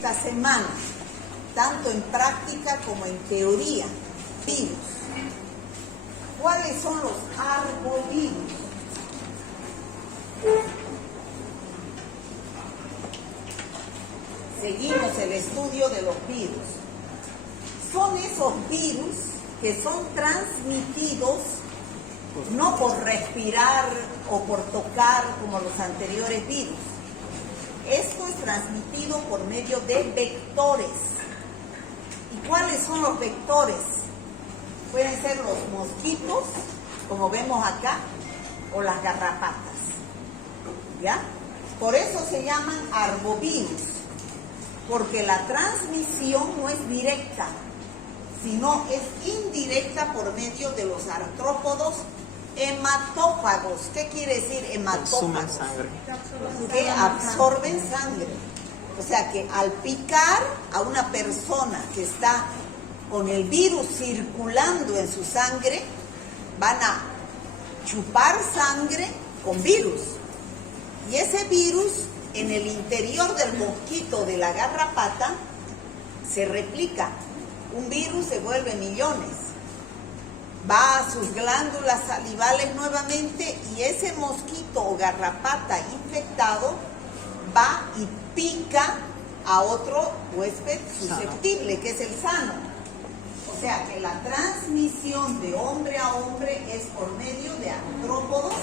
esta semana, tanto en práctica como en teoría. Virus. ¿Cuáles son los arbovirus? Seguimos el estudio de los virus. Son esos virus que son transmitidos no por respirar o por tocar como los anteriores virus. Esto es transmitido por medio de vectores. ¿Y cuáles son los vectores? Pueden ser los mosquitos, como vemos acá, o las garrapatas. ¿Ya? Por eso se llaman arbovirus, porque la transmisión no es directa, sino es indirecta por medio de los artrópodos hematófagos. ¿Qué quiere decir hematófagos? Que absorben sangre. O sea que al picar a una persona que está con el virus circulando en su sangre, van a chupar sangre con virus. Y ese virus en el interior del mosquito de la garrapata se replica. Un virus se vuelve millones. Va a sus glándulas salivales nuevamente y ese mosquito o garrapata infectado va y pica a otro huésped susceptible, que es el sano. O sea que la transmisión de hombre a hombre es por medio de artrópodos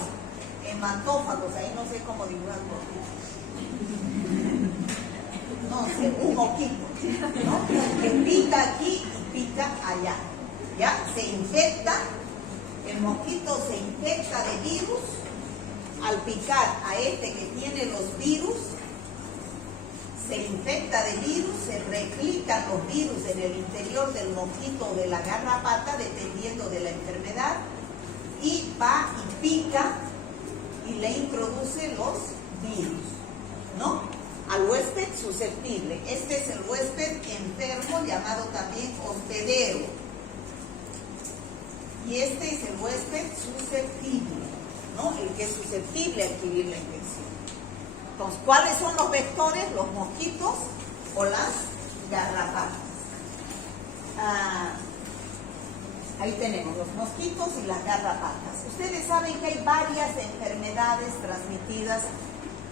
hematófagos. Ahí no sé cómo dibujarlo. No sé, un mosquito, ¿no? Que pica aquí y pica allá. ¿Ya? Se infecta, el mosquito se infecta de virus. Al picar a este que tiene los virus, se infecta de virus, se replican los virus en el interior del mosquito o de la garrapata, dependiendo de la enfermedad, y va y pica y le introduce los virus, ¿no? Al huésped susceptible. Este es el huésped enfermo, llamado también hospedero. Y este es el huésped susceptible, ¿no? El que es susceptible a adquirir la infección. Entonces, ¿cuáles son los vectores? Los mosquitos o las garrapatas. Ahí tenemos los mosquitos y las garrapatas. Ustedes saben que hay varias enfermedades transmitidas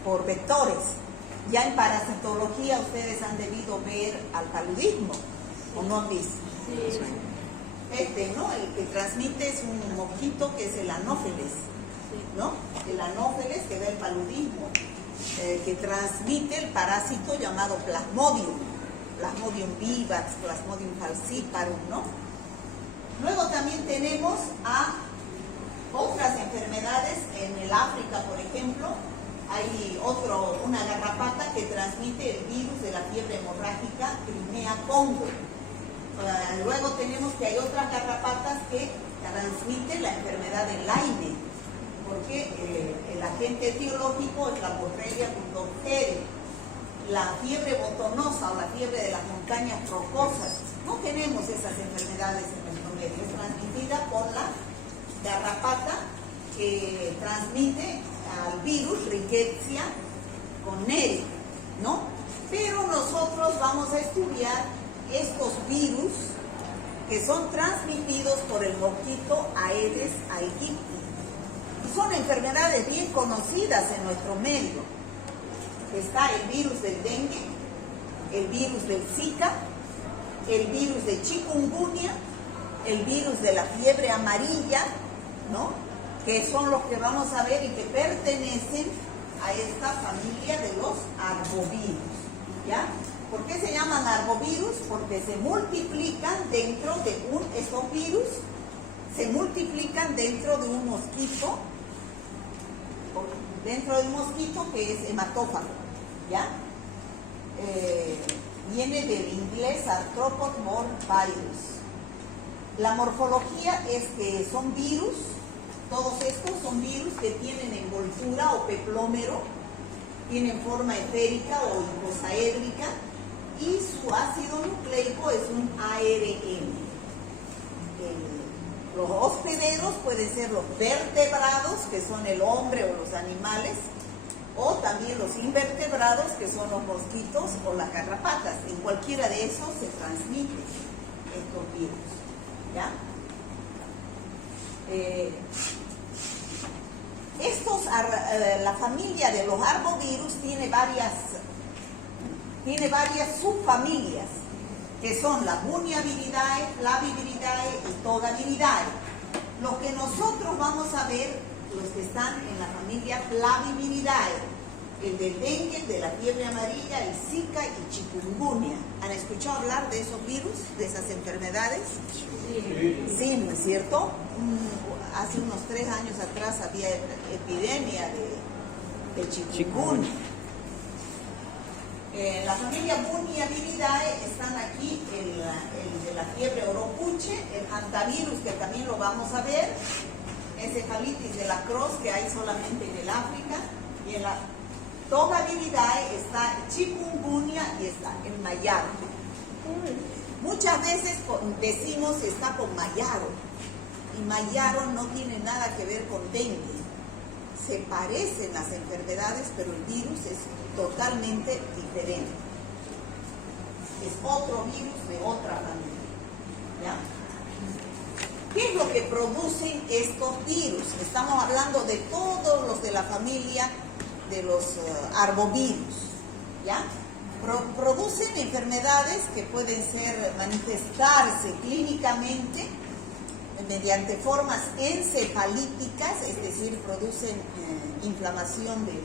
por vectores. Ya en parasitología ustedes han debido ver al paludismo, ¿o no han visto? Sí. ¿No? El que transmite es un mosquito que es el anófeles, ¿no? El anófeles que da el paludismo, que transmite el parásito llamado Plasmodium vivax, Plasmodium falciparum, ¿no? Luego también tenemos a otras enfermedades. En el África, por ejemplo, hay una garrapata que transmite el virus de la fiebre hemorrágica Crimea-Congo. Luego tenemos que hay otras garrapatas que transmiten la enfermedad de Lyme, porque el agente etiológico es la Borrelia burgdorferi. La fiebre botonosa o la fiebre de las montañas rocosas, no tenemos esas enfermedades en nuestro medio. Es transmitida por la garrapata que transmite al virus Rickettsia goneri, ¿no? Pero nosotros vamos a estudiar estos virus que son transmitidos por el mosquito Aedes aegypti. Y son enfermedades bien conocidas en nuestro medio. Está el virus del dengue, el virus del Zika, el virus de chikungunya, el virus de la fiebre amarilla, ¿no? Que son los que vamos a ver y que pertenecen a esta familia de los arbovirus, ¿ya? ¿Por qué se llaman arbovirus? Porque se multiplican dentro de estos virus, se multiplican dentro de un mosquito, que es hematófago, ¿ya? Viene del inglés Arthropod morpvirus. La morfología es que son virus, todos estos son virus que tienen envoltura o peplómero, tienen forma esférica o icosaédrica y su ácido nucleico es un ARN. Los hospederos pueden ser los vertebrados, que son el hombre o los animales, o también los invertebrados, que son los mosquitos o las garrapatas. En cualquiera de esos se transmiten estos virus, ¿ya? La familia de los arbovirus tiene varias subfamilias, que son la Bunyaviridae, Flaviviridae y Todaviridae. Lo que nosotros vamos a ver, los que están en la familia Flaviviridae, el del dengue, el de la fiebre amarilla, el Zika y chikungunya. ¿Han escuchado hablar de esos virus, de esas enfermedades? Sí, ¿no es cierto? Hace unos 3 años atrás había epidemia de chikungunya. La familia Bunyaviridae están aquí, el de la fiebre oropuche, el hantavirus, que también lo vamos a ver, encefalitis de la Crohn, que hay solamente en el África, y en la Todaviridae está chikungunya y está el mayaro. Muchas veces decimos que está con mayaro, y mayaro no tiene nada que ver con dengue. Se parecen las enfermedades, pero el virus es totalmente diferente. Es otro virus de otra familia, ¿ya? ¿Qué es lo que producen estos virus? Estamos hablando de todos los de la familia de los arbovirus, ¿ya? Producen enfermedades que pueden manifestarse clínicamente mediante formas encefalíticas, es decir, producen inflamación del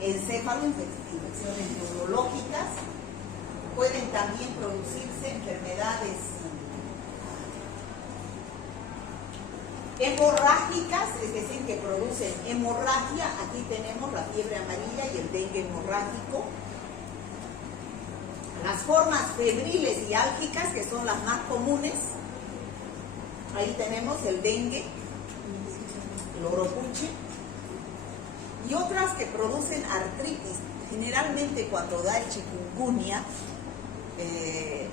encéfalo, infecciones neurológicas. Pueden también producirse enfermedades hemorrágicas, es decir, que producen hemorragia. Aquí tenemos la fiebre amarilla y el dengue hemorrágico. Las formas febriles y álgicas, que son las más comunes. Ahí tenemos el dengue, el oropuche, y otras que producen artritis. Generalmente cuando da el chikungunya,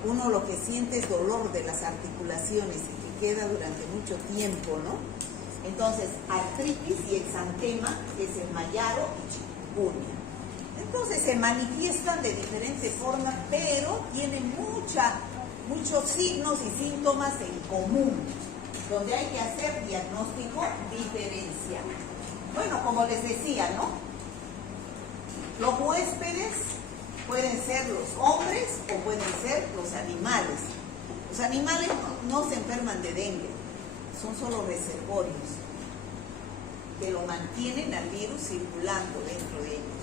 uno lo que siente es dolor de las articulaciones y que queda durante mucho tiempo, ¿no? Entonces, artritis y exantema, que es el mayaro y chikungunya. Entonces se manifiestan de diferentes formas, pero tienen muchos signos y síntomas en común, donde hay que hacer diagnóstico diferencial. Bueno, como les decía, ¿no? Los huéspedes pueden ser los hombres o pueden ser los animales. Los animales no se enferman de dengue, son solo reservorios que lo mantienen al virus circulando dentro de ellos.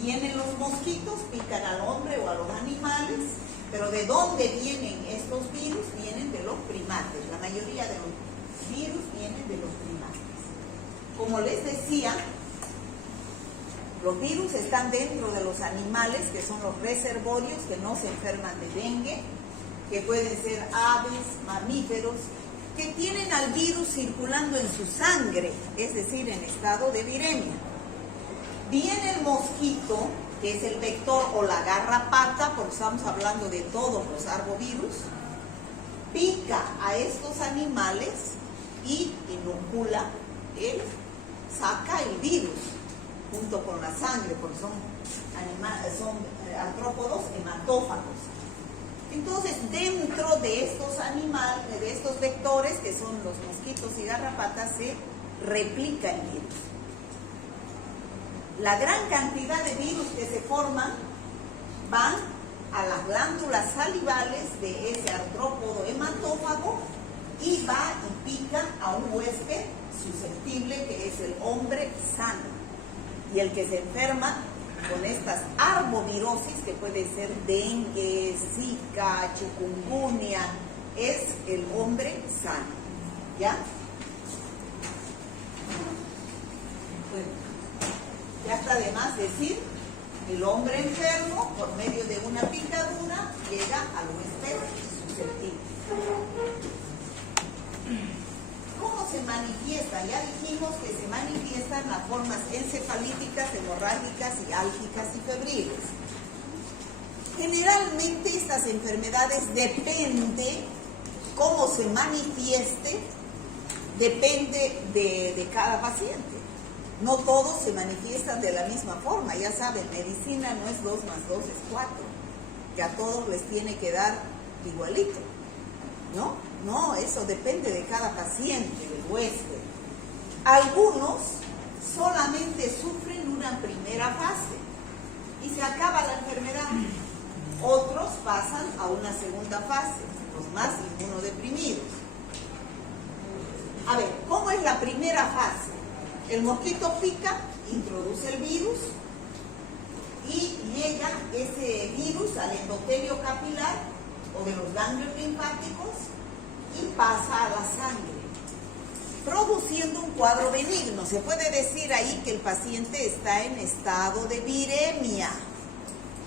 Vienen los mosquitos, pican al hombre o a los animales, pero ¿de dónde vienen estos virus? Vienen de los primates. La mayoría de los virus vienen de los primates. Como les decía, los virus están dentro de los animales, que son los reservorios, que no se enferman de dengue, que pueden ser aves, mamíferos, que tienen al virus circulando en su sangre, es decir, en estado de viremia. Viene el mosquito, que es el vector, o la garrapata, porque estamos hablando de todos los arbovirus, pica a estos animales y inocula, saca el virus junto con la sangre, porque son artrópodos hematófagos. Entonces, dentro de estos animales, de estos vectores, que son los mosquitos y garrapatas, se replica el virus. La gran cantidad de virus que se forman van a las glándulas salivales de ese artrópodo hematófago y va y pica a un huésped susceptible, que es el hombre sano. Y el que se enferma con estas arbovirosis, que puede ser dengue, zika, chikungunya, es el hombre sano. ¿Ya? Bueno, ya está de más decir, el hombre enfermo, por medio de una picadura, llega al huésped susceptible. ¿Cómo se manifiesta? Ya dijimos que se manifiestan las formas encefalíticas, hemorrágicas y álgicas y febriles. Generalmente estas enfermedades depende cómo se manifieste, depende de cada paciente. No todos se manifiestan de la misma forma. Ya saben, medicina no es 2 más 2 es 4, que a todos les tiene que dar igualito, ¿no? No, eso depende de cada paciente, del huésped. Algunos solamente sufren una primera fase y se acaba la enfermedad. Otros pasan a una segunda fase, los más inmunodeprimidos. A ver, ¿cómo es la primera fase? El mosquito pica, introduce el virus y llega ese virus al endotelio capilar o de los ganglios linfáticos y pasa a la sangre, produciendo un cuadro benigno. Se puede decir ahí que el paciente está en estado de viremia.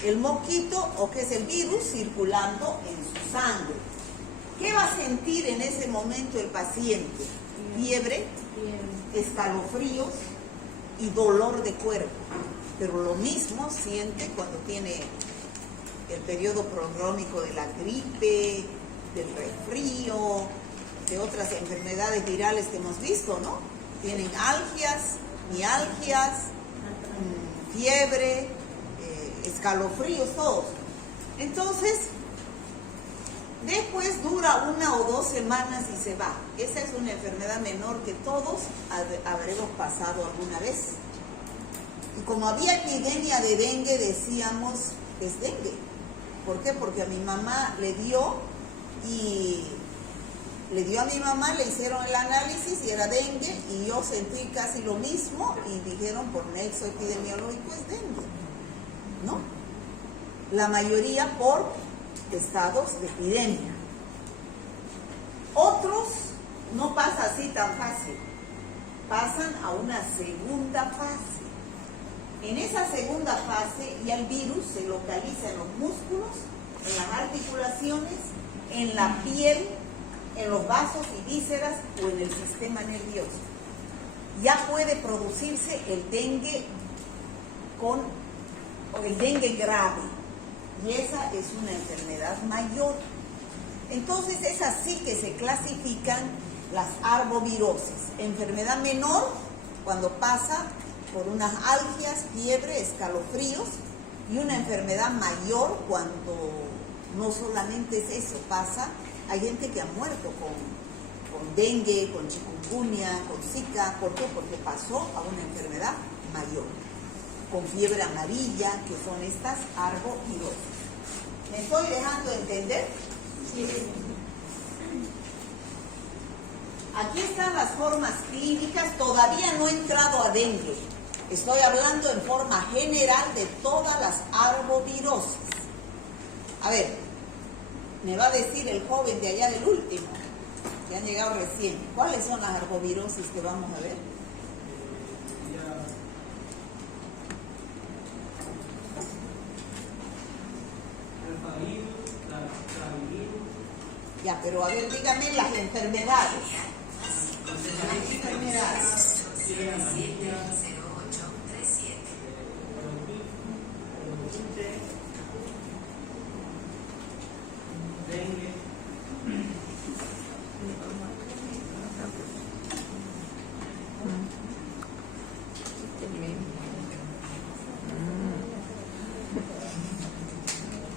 El mosquito, o que es el virus, circulando en su sangre. ¿Qué va a sentir en ese momento el paciente? Fiebre, escalofríos y dolor de cuerpo. Pero lo mismo siente cuando tiene el periodo prodrómico de la gripe, del resfrío, de otras enfermedades virales que hemos visto, ¿no? Tienen algias, mialgias, fiebre, escalofríos, todos. Entonces, después dura 1 o 2 semanas y se va. Esa es una enfermedad menor que todos habremos pasado alguna vez. Y como había epidemia de dengue, decíamos que es dengue. ¿Por qué? Porque a mi mamá le dio a mi mamá, le hicieron el análisis y era dengue, y yo sentí casi lo mismo y dijeron por nexo epidemiológico es dengue, ¿no? La mayoría por estados de epidemia. Otros no pasa así tan fácil, pasan a una segunda fase. En esa segunda fase ya el virus se localiza en los músculos, en las articulaciones, en la piel, en los vasos y vísceras o en el sistema nervioso. Ya puede producirse el dengue o el dengue grave, y esa es una enfermedad mayor. Entonces es así que se clasifican las arbovirosis. Enfermedad menor cuando pasa por unas algias, fiebre, escalofríos, y una enfermedad mayor cuando no solamente es eso, pasa. Hay gente que ha muerto con dengue, con chikungunya, con zika. ¿Por qué? Porque pasó a una enfermedad mayor, con fiebre amarilla, que son estas arbovirosis. ¿Me estoy dejando entender? Sí. Aquí están las formas clínicas. Todavía no he entrado a dengue. Estoy hablando en forma general de todas las arbovirosis. A ver, me va a decir el joven de allá del último, que han llegado recién, ¿cuáles son las arbovirosis que vamos a ver? Ya, pero a ver, dígame las enfermedades. Las enfermedades.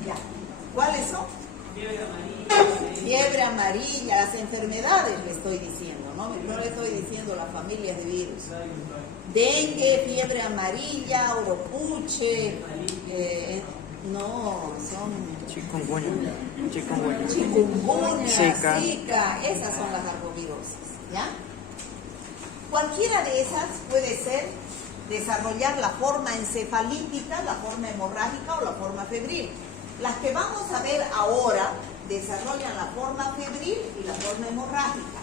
Ya. ¿Cuáles son? Fiebre amarilla, las enfermedades le estoy diciendo, ¿no? No le estoy diciendo las familias de virus. Dengue, fiebre amarilla, oropuche, no, son... Chikungunya, Zika, esas son las arbovirosis, ¿ya? Cualquiera de esas puede ser desarrollar la forma encefalítica, la forma hemorrágica o la forma febril. Las que vamos a ver ahora desarrollan la forma febril y la forma hemorrágica.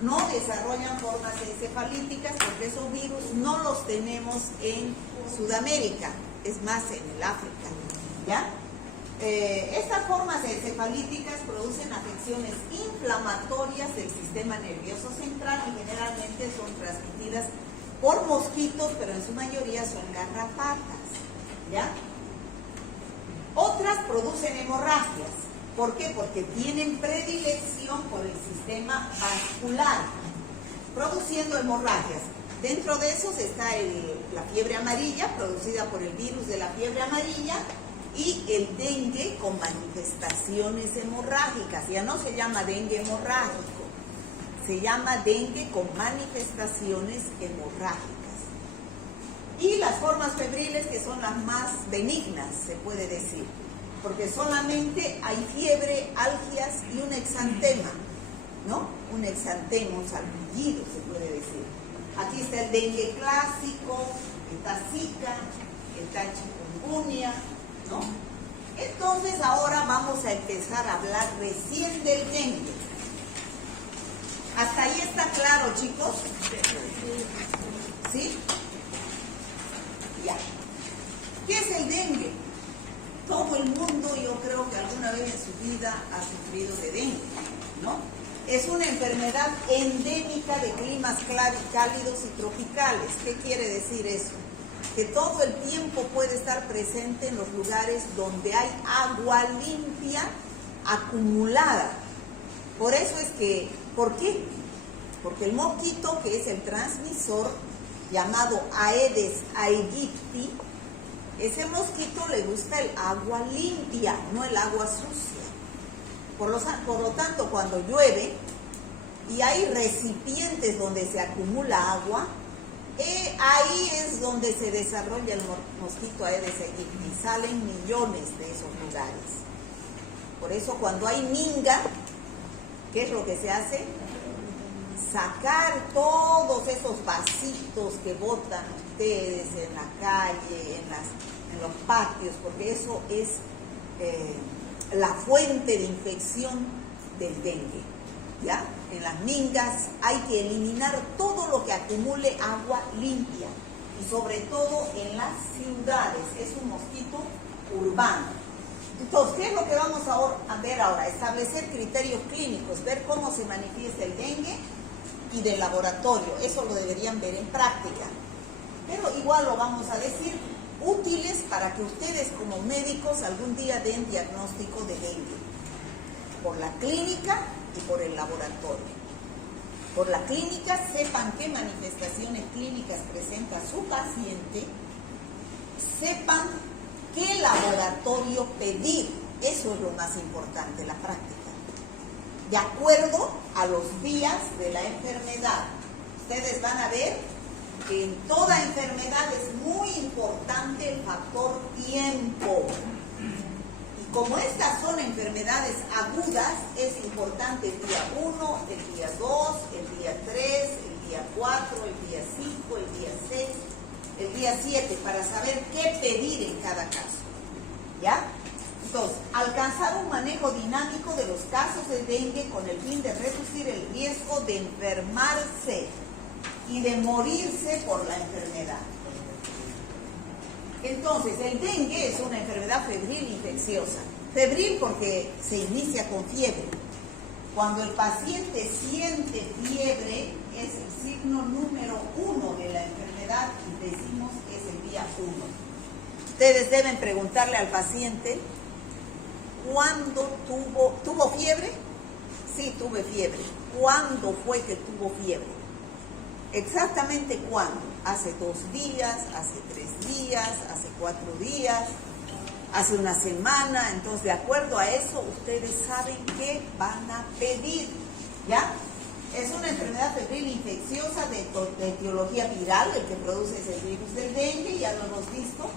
No desarrollan formas encefalíticas porque esos virus no los tenemos en Sudamérica, es más en el África, ¿ya? Estas formas encefalíticas producen afecciones inflamatorias del sistema nervioso central y generalmente son transmitidas por mosquitos, pero en su mayoría son garrapatas, ¿ya? Otras producen hemorragias. ¿Por qué? Porque tienen predilección por el sistema vascular, produciendo hemorragias. Dentro de esos está la fiebre amarilla, producida por el virus de la fiebre amarilla, y el dengue con manifestaciones hemorrágicas. Ya no se llama dengue hemorrágico, se llama dengue con manifestaciones hemorrágicas. Y las formas febriles, que son las más benignas, se puede decir, porque solamente hay fiebre, algias y un exantema, ¿no? Un exantema, un salpullido, se puede decir. Aquí está el dengue clásico, está Zika, está chikungunya, ¿no? Entonces ahora vamos a empezar a hablar recién del dengue. ¿Hasta ahí está claro, chicos? ¿Sí? Ya. ¿Qué es el dengue? Todo el mundo, yo creo que alguna vez en su vida ha sufrido de dengue, ¿no? Es una enfermedad endémica de climas cálidos y tropicales. ¿Qué quiere decir eso? Que todo el tiempo puede estar presente en los lugares donde hay agua limpia acumulada. Por eso es que, ¿por qué? Porque el mosquito, que es el transmisor, llamado Aedes aegypti, ese mosquito le gusta el agua limpia, no el agua sucia. Por lo tanto, cuando llueve y hay recipientes donde se acumula agua, ahí es donde se desarrolla el mosquito Aedes aegypti. Salen millones de esos lugares. Por eso cuando hay minga, ¿qué es lo que se hace? Sacar todos esos vasitos que botan ustedes en la calle, en los patios, porque eso es la fuente de infección del dengue, ¿ya? En las mingas hay que eliminar todo lo que acumule agua limpia, y sobre todo en las ciudades. Es un mosquito urbano. Entonces, ¿qué es lo que vamos a ver ahora? Establecer criterios clínicos, ver cómo se manifiesta el dengue y del laboratorio. Eso lo deberían ver en práctica. Pero igual lo vamos a decir, útiles para que ustedes como médicos algún día den diagnóstico de dengue, por la clínica y por el laboratorio. Por la clínica, sepan qué manifestaciones clínicas presenta su paciente, sepan qué laboratorio pedir. Eso es lo más importante, la práctica, de acuerdo a los días de la enfermedad. Ustedes van a ver que en toda enfermedad es muy importante el factor tiempo. Y como estas son enfermedades agudas, es importante el día 1, el día 2, el día 3, el día 4, el día 5, el día 6, el día 7, para saber qué pedir en cada caso. ¿Ya? Entonces, alcanzar un manejo dinámico de los casos de dengue con el fin de reducir el riesgo de enfermarse y de morirse por la enfermedad. Entonces, el dengue es una enfermedad febril infecciosa. Febril porque se inicia con fiebre. Cuando el paciente siente fiebre, es el signo número 1 de la enfermedad y decimos que es el día 1. Ustedes deben preguntarle al paciente, ¿cuándo tuvo fiebre? Sí, tuve fiebre. ¿Cuándo fue que tuvo fiebre? Exactamente cuándo. Hace 2 días, hace 3 días, hace 4 días, hace una semana. Entonces, de acuerdo a eso, ustedes saben qué van a pedir, ¿ya? Es una enfermedad febril infecciosa de etiología viral, el que produce es el virus del dengue, ya lo hemos visto,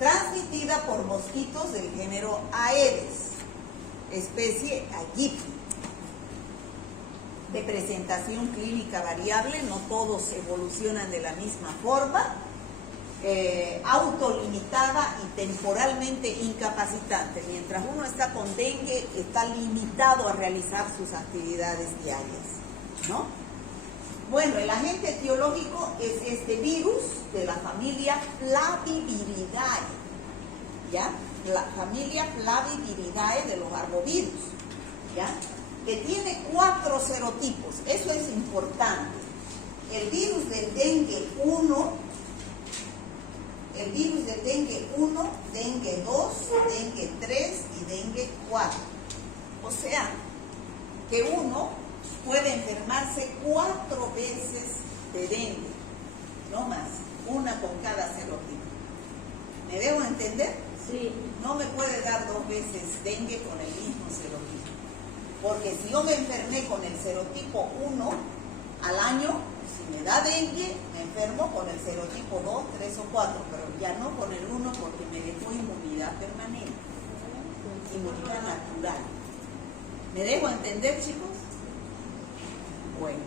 transmitida por mosquitos del género Aedes, especie aegypti. De presentación clínica variable, no todos evolucionan de la misma forma, autolimitada y temporalmente incapacitante. Mientras uno está con dengue, está limitado a realizar sus actividades diarias, ¿no? Bueno, el agente etiológico es este virus de la familia Flaviviridae, ¿ya? La familia Flaviviridae de los arbovirus, ¿ya? Que tiene 4 serotipos. Eso es importante. El virus del dengue 1, el virus del dengue 1, dengue 2, dengue 3 y dengue 4. O sea, que uno puede enfermarse 4 veces de dengue. no más, una con cada serotipo. ¿Me debo entender? Sí. No me puede dar 2 veces dengue con el mismo serotipo, porque si yo me enfermé con el serotipo 1 al año, si me da dengue, me enfermo con el serotipo 2, 3 o 4, pero ya no con el 1 porque me dejó inmunidad permanente, inmunidad natural. ¿Me dejo entender, chicos? Bueno,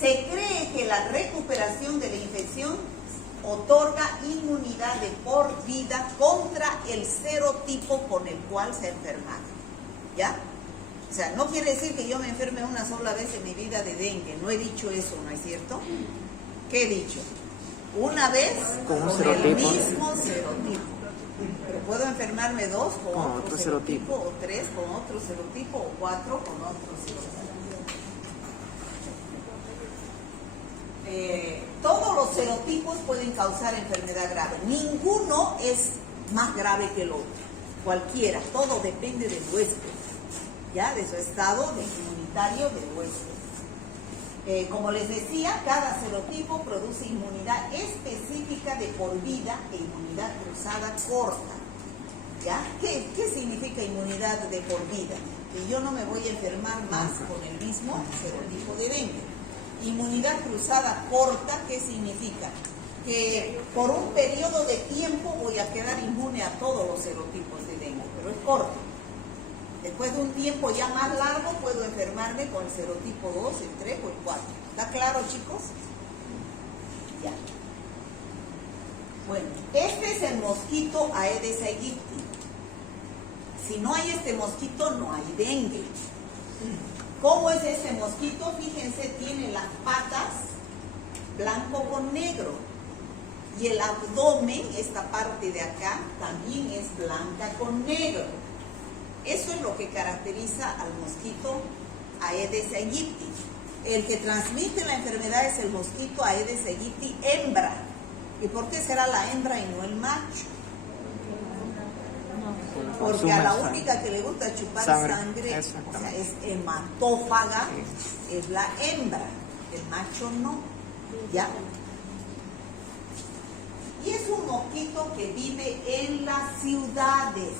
se cree que la recuperación de la infección otorga inmunidad de por vida contra el serotipo con el cual se ha enfermado. ¿Ya? O sea, no quiere decir que yo me enferme una sola vez en mi vida de dengue. No he dicho eso, ¿no es cierto? ¿Qué he dicho? Una vez con el mismo serotipo. Pero puedo enfermarme 2 con otro serotipo, o 3 con otro serotipo, o 4 con otro serotipo. Todos los serotipos pueden causar enfermedad grave. Ninguno es más grave que el otro. Cualquiera. Todo depende del huésped, ¿ya? De su estado de inmunitario del huésped. Como les decía, cada serotipo produce inmunidad específica de por vida e inmunidad cruzada corta. ¿Ya? ¿Qué significa inmunidad de por vida? Que yo no me voy a enfermar más con el mismo serotipo de dengue. Inmunidad cruzada corta, ¿qué significa? Que por un periodo de tiempo voy a quedar inmune a todos los serotipos de dengue, pero es corto. Después de un tiempo ya más largo puedo enfermarme con el serotipo 2, el 3 o el 4. ¿Está claro, chicos? Ya. Bueno, este es el mosquito Aedes aegypti. Si no hay este mosquito, no hay dengue. ¿Cómo es este mosquito? Fíjense, tiene las patas blanco con negro. Y el abdomen, esta parte de acá, también es blanca con negro. Eso es lo que caracteriza al mosquito Aedes aegypti. El que transmite la enfermedad es el mosquito Aedes aegypti hembra. ¿Y por qué será la hembra y no el macho? Porque a la única que le gusta chupar sangre, o sea, es hematófaga, es la hembra, el macho no. ¿Ya? Y es un mosquito que vive en las ciudades.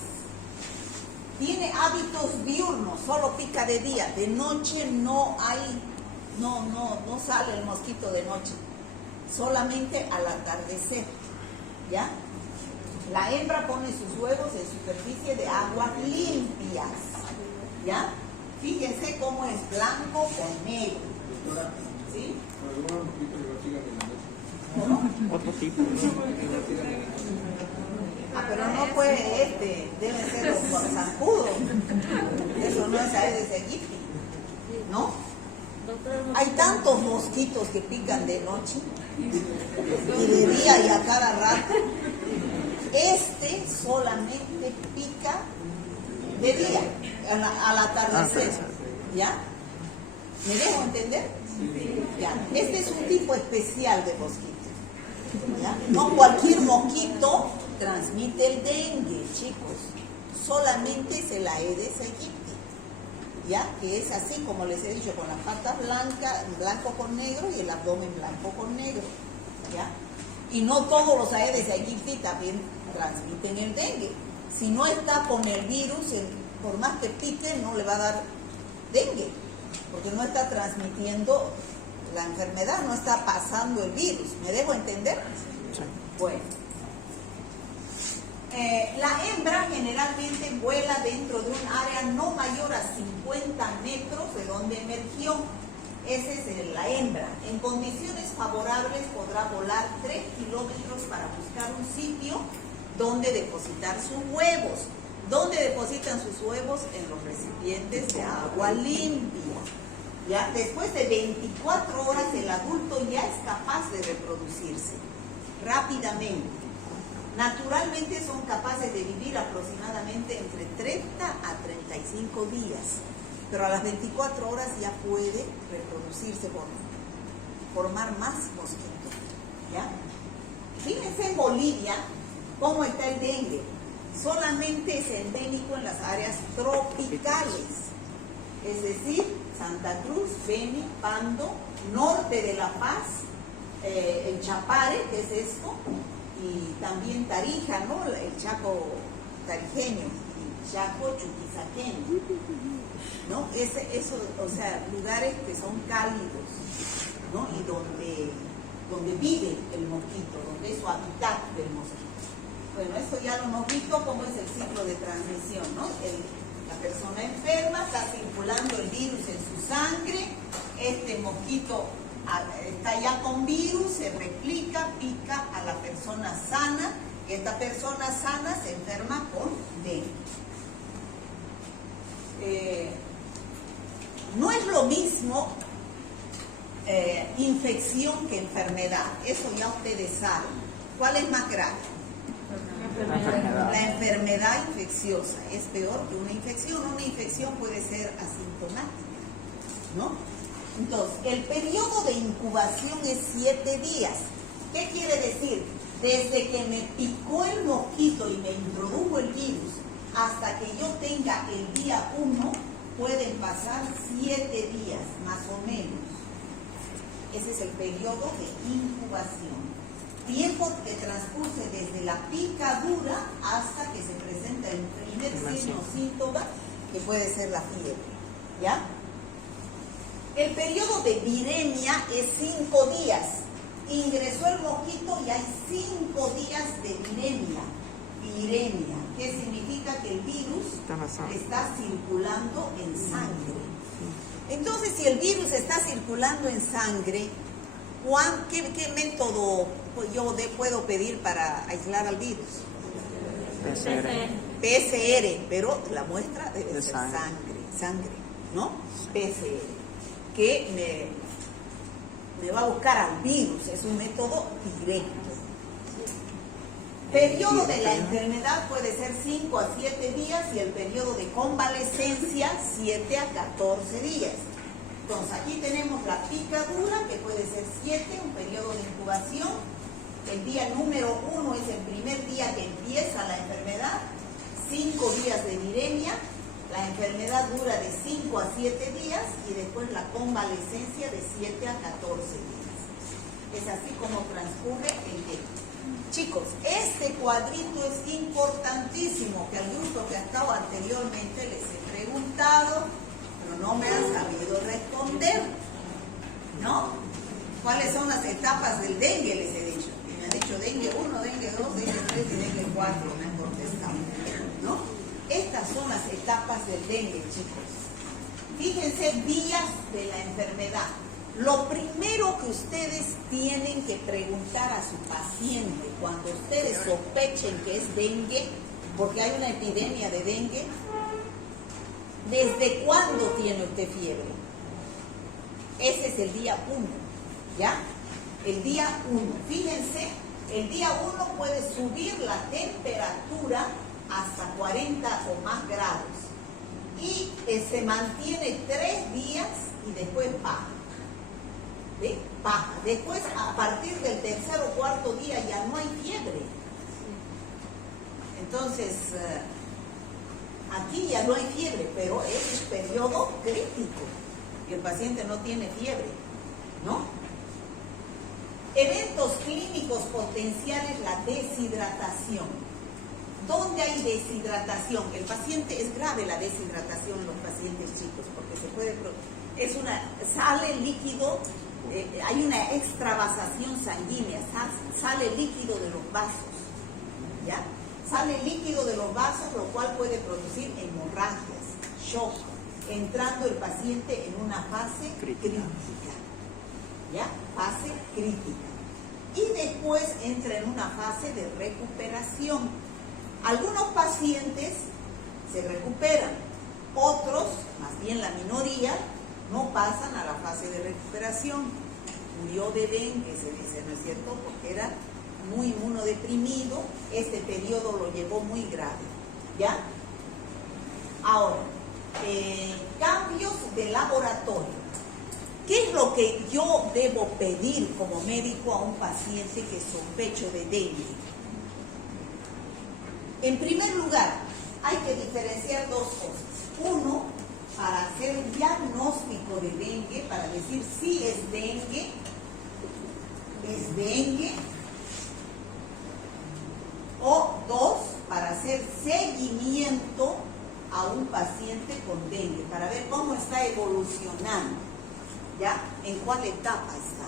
Tiene hábitos diurnos, solo pica de día. De noche no hay, no sale el mosquito de noche. Solamente al atardecer. ¿Ya? La hembra pone sus huevos en superficie de aguas limpias. ¿Ya? Fíjense cómo es blanco con negro. ¿Sí? ¿Cómo? Otro tipo. Ah, pero no puede deben ser los zancudos. Eso no es Aedes aegypti, ¿no? Hay tantos mosquitos que pican de noche y de día y a cada rato. Este solamente pica de día, al atardecer. ¿Ya? ¿Me dejo entender? Ya. Este es un tipo especial de mosquito. ¿Ya? No cualquier mosquito transmite el dengue, chicos. Solamente es el Aedes aegypti. ¿Ya? Que es así, como les he dicho, con las patas blancas, blanco con negro y el abdomen blanco con negro. ¿Ya? Y no todos los Aedes aegypti también transmiten el dengue. Si no está con el virus, por más que pique, no le va a dar dengue, porque no está transmitiendo la enfermedad, no está pasando el virus. ¿Me dejo entender? Sí. Bueno. La hembra generalmente vuela dentro de un área no mayor a 50 metros de donde emergió. Esa es la hembra. En condiciones favorables podrá volar 3 kilómetros para buscar un sitio donde depositar sus huevos. ¿Dónde depositan sus huevos? En los recipientes de agua limpia. ¿Ya? Después de 24 horas el adulto ya es capaz de reproducirse rápidamente. Naturalmente son capaces de vivir aproximadamente entre 30 a 35 días, pero a las 24 horas ya puede reproducirse por formar más mosquitos. ¿Ya? Fíjense en Bolivia cómo está el dengue. Solamente es endémico en las áreas tropicales, es decir, Santa Cruz, Beni, Pando, norte de La Paz el chapare, que es esto, y también Tarija, ¿no? El Chaco tarijeño, y Chaco chuquisaqueño, ¿no? Eso, o sea, lugares que son cálidos, ¿no? Y donde vive el mosquito, donde es su hábitat del mosquito. Bueno, eso ya lo hemos visto, cómo es el ciclo de transmisión, ¿no? La persona enferma está circulando el virus en su sangre, este mosquito está ya con virus, se replica, pica a la persona sana, y esta persona sana se enferma con dengue. No es lo mismo infección que enfermedad, eso ya ustedes saben. ¿Cuál es más grave? La enfermedad infecciosa es peor que una infección. Una infección puede ser asintomática, ¿no? Entonces, el periodo de incubación es 7 días. ¿Qué quiere decir? Desde que me picó el mosquito y me introdujo el virus hasta que yo tenga el día 1, pueden pasar 7 días, más o menos. Ese es el periodo de incubación. Tiempo que transcurre desde la picadura hasta que se presenta el primer signo o síntoma, que puede ser la fiebre, ¿ya? El periodo de viremia es 5 días. Ingresó el mosquito y hay 5 días de viremia. Viremia, que significa que el virus está circulando en sangre. Entonces, si el virus está circulando en sangre, ¿qué método yo puedo pedir para aislar al virus? PCR, pero la muestra debe ser sangre, ¿no? PCR, que me va a buscar al virus, es un método directo. Periodo de la enfermedad puede ser 5 a 7 días y el periodo de convalescencia 7 a 14 días. Entonces aquí tenemos la picadura, que puede ser 7, un periodo de incubación. El día número 1 es el primer día que empieza la enfermedad, 5 días de viremia, la enfermedad dura de 5 a 7 días y después la convalescencia de 7 a 14 días. Es así como transcurre el tiempo. Chicos, este cuadrito es importantísimo, que al grupo que ha estado anteriormente les he preguntado, pero no me han sabido responder, ¿no? ¿Cuáles son las etapas del dengue? Les he dicho. Y me han dicho dengue 1, dengue 2, dengue 3 y dengue 4, me han contestado, ¿no? Estas son las etapas del dengue, chicos. Fíjense, días de la enfermedad. Lo primero que ustedes tienen que preguntar a su paciente cuando ustedes sospechen que es dengue, porque hay una epidemia de dengue, ¿desde cuándo tiene usted fiebre? Ese es el día 1, ¿ya? El día 1. Fíjense, el día 1 puede subir la temperatura hasta 40 o más grados y se mantiene 3 días y después baja. Baja. Después, a partir del tercer o cuarto día ya no hay fiebre. Entonces, aquí ya no hay fiebre, pero es un periodo crítico y el paciente no tiene fiebre, ¿no? Eventos clínicos potenciales, la deshidratación. ¿Dónde hay deshidratación? El paciente, es grave la deshidratación en los pacientes chicos, porque sale líquido, hay una extravasación sanguínea, sale líquido de los vasos, ¿ya? Sale líquido de los vasos, lo cual puede producir hemorragias, shock, entrando el paciente en una fase crítica, ¿ya? Fase crítica. Y después entra en una fase de recuperación. Algunos pacientes se recuperan, otros, más bien la minoría, no pasan a la fase de recuperación. Murió de dengue, se dice, ¿no es cierto? Porque era muy inmunodeprimido, este periodo lo llevó muy grave, ¿ya? Ahora, cambios de laboratorio. ¿Qué es lo que yo debo pedir como médico a un paciente que sospecho de dengue? En primer lugar, hay que diferenciar dos cosas. Uno, para hacer el diagnóstico de dengue, para decir si es dengue, es dengue, o 2, para hacer seguimiento a un paciente con dengue, para ver cómo está evolucionando, ¿ya? En cuál etapa está.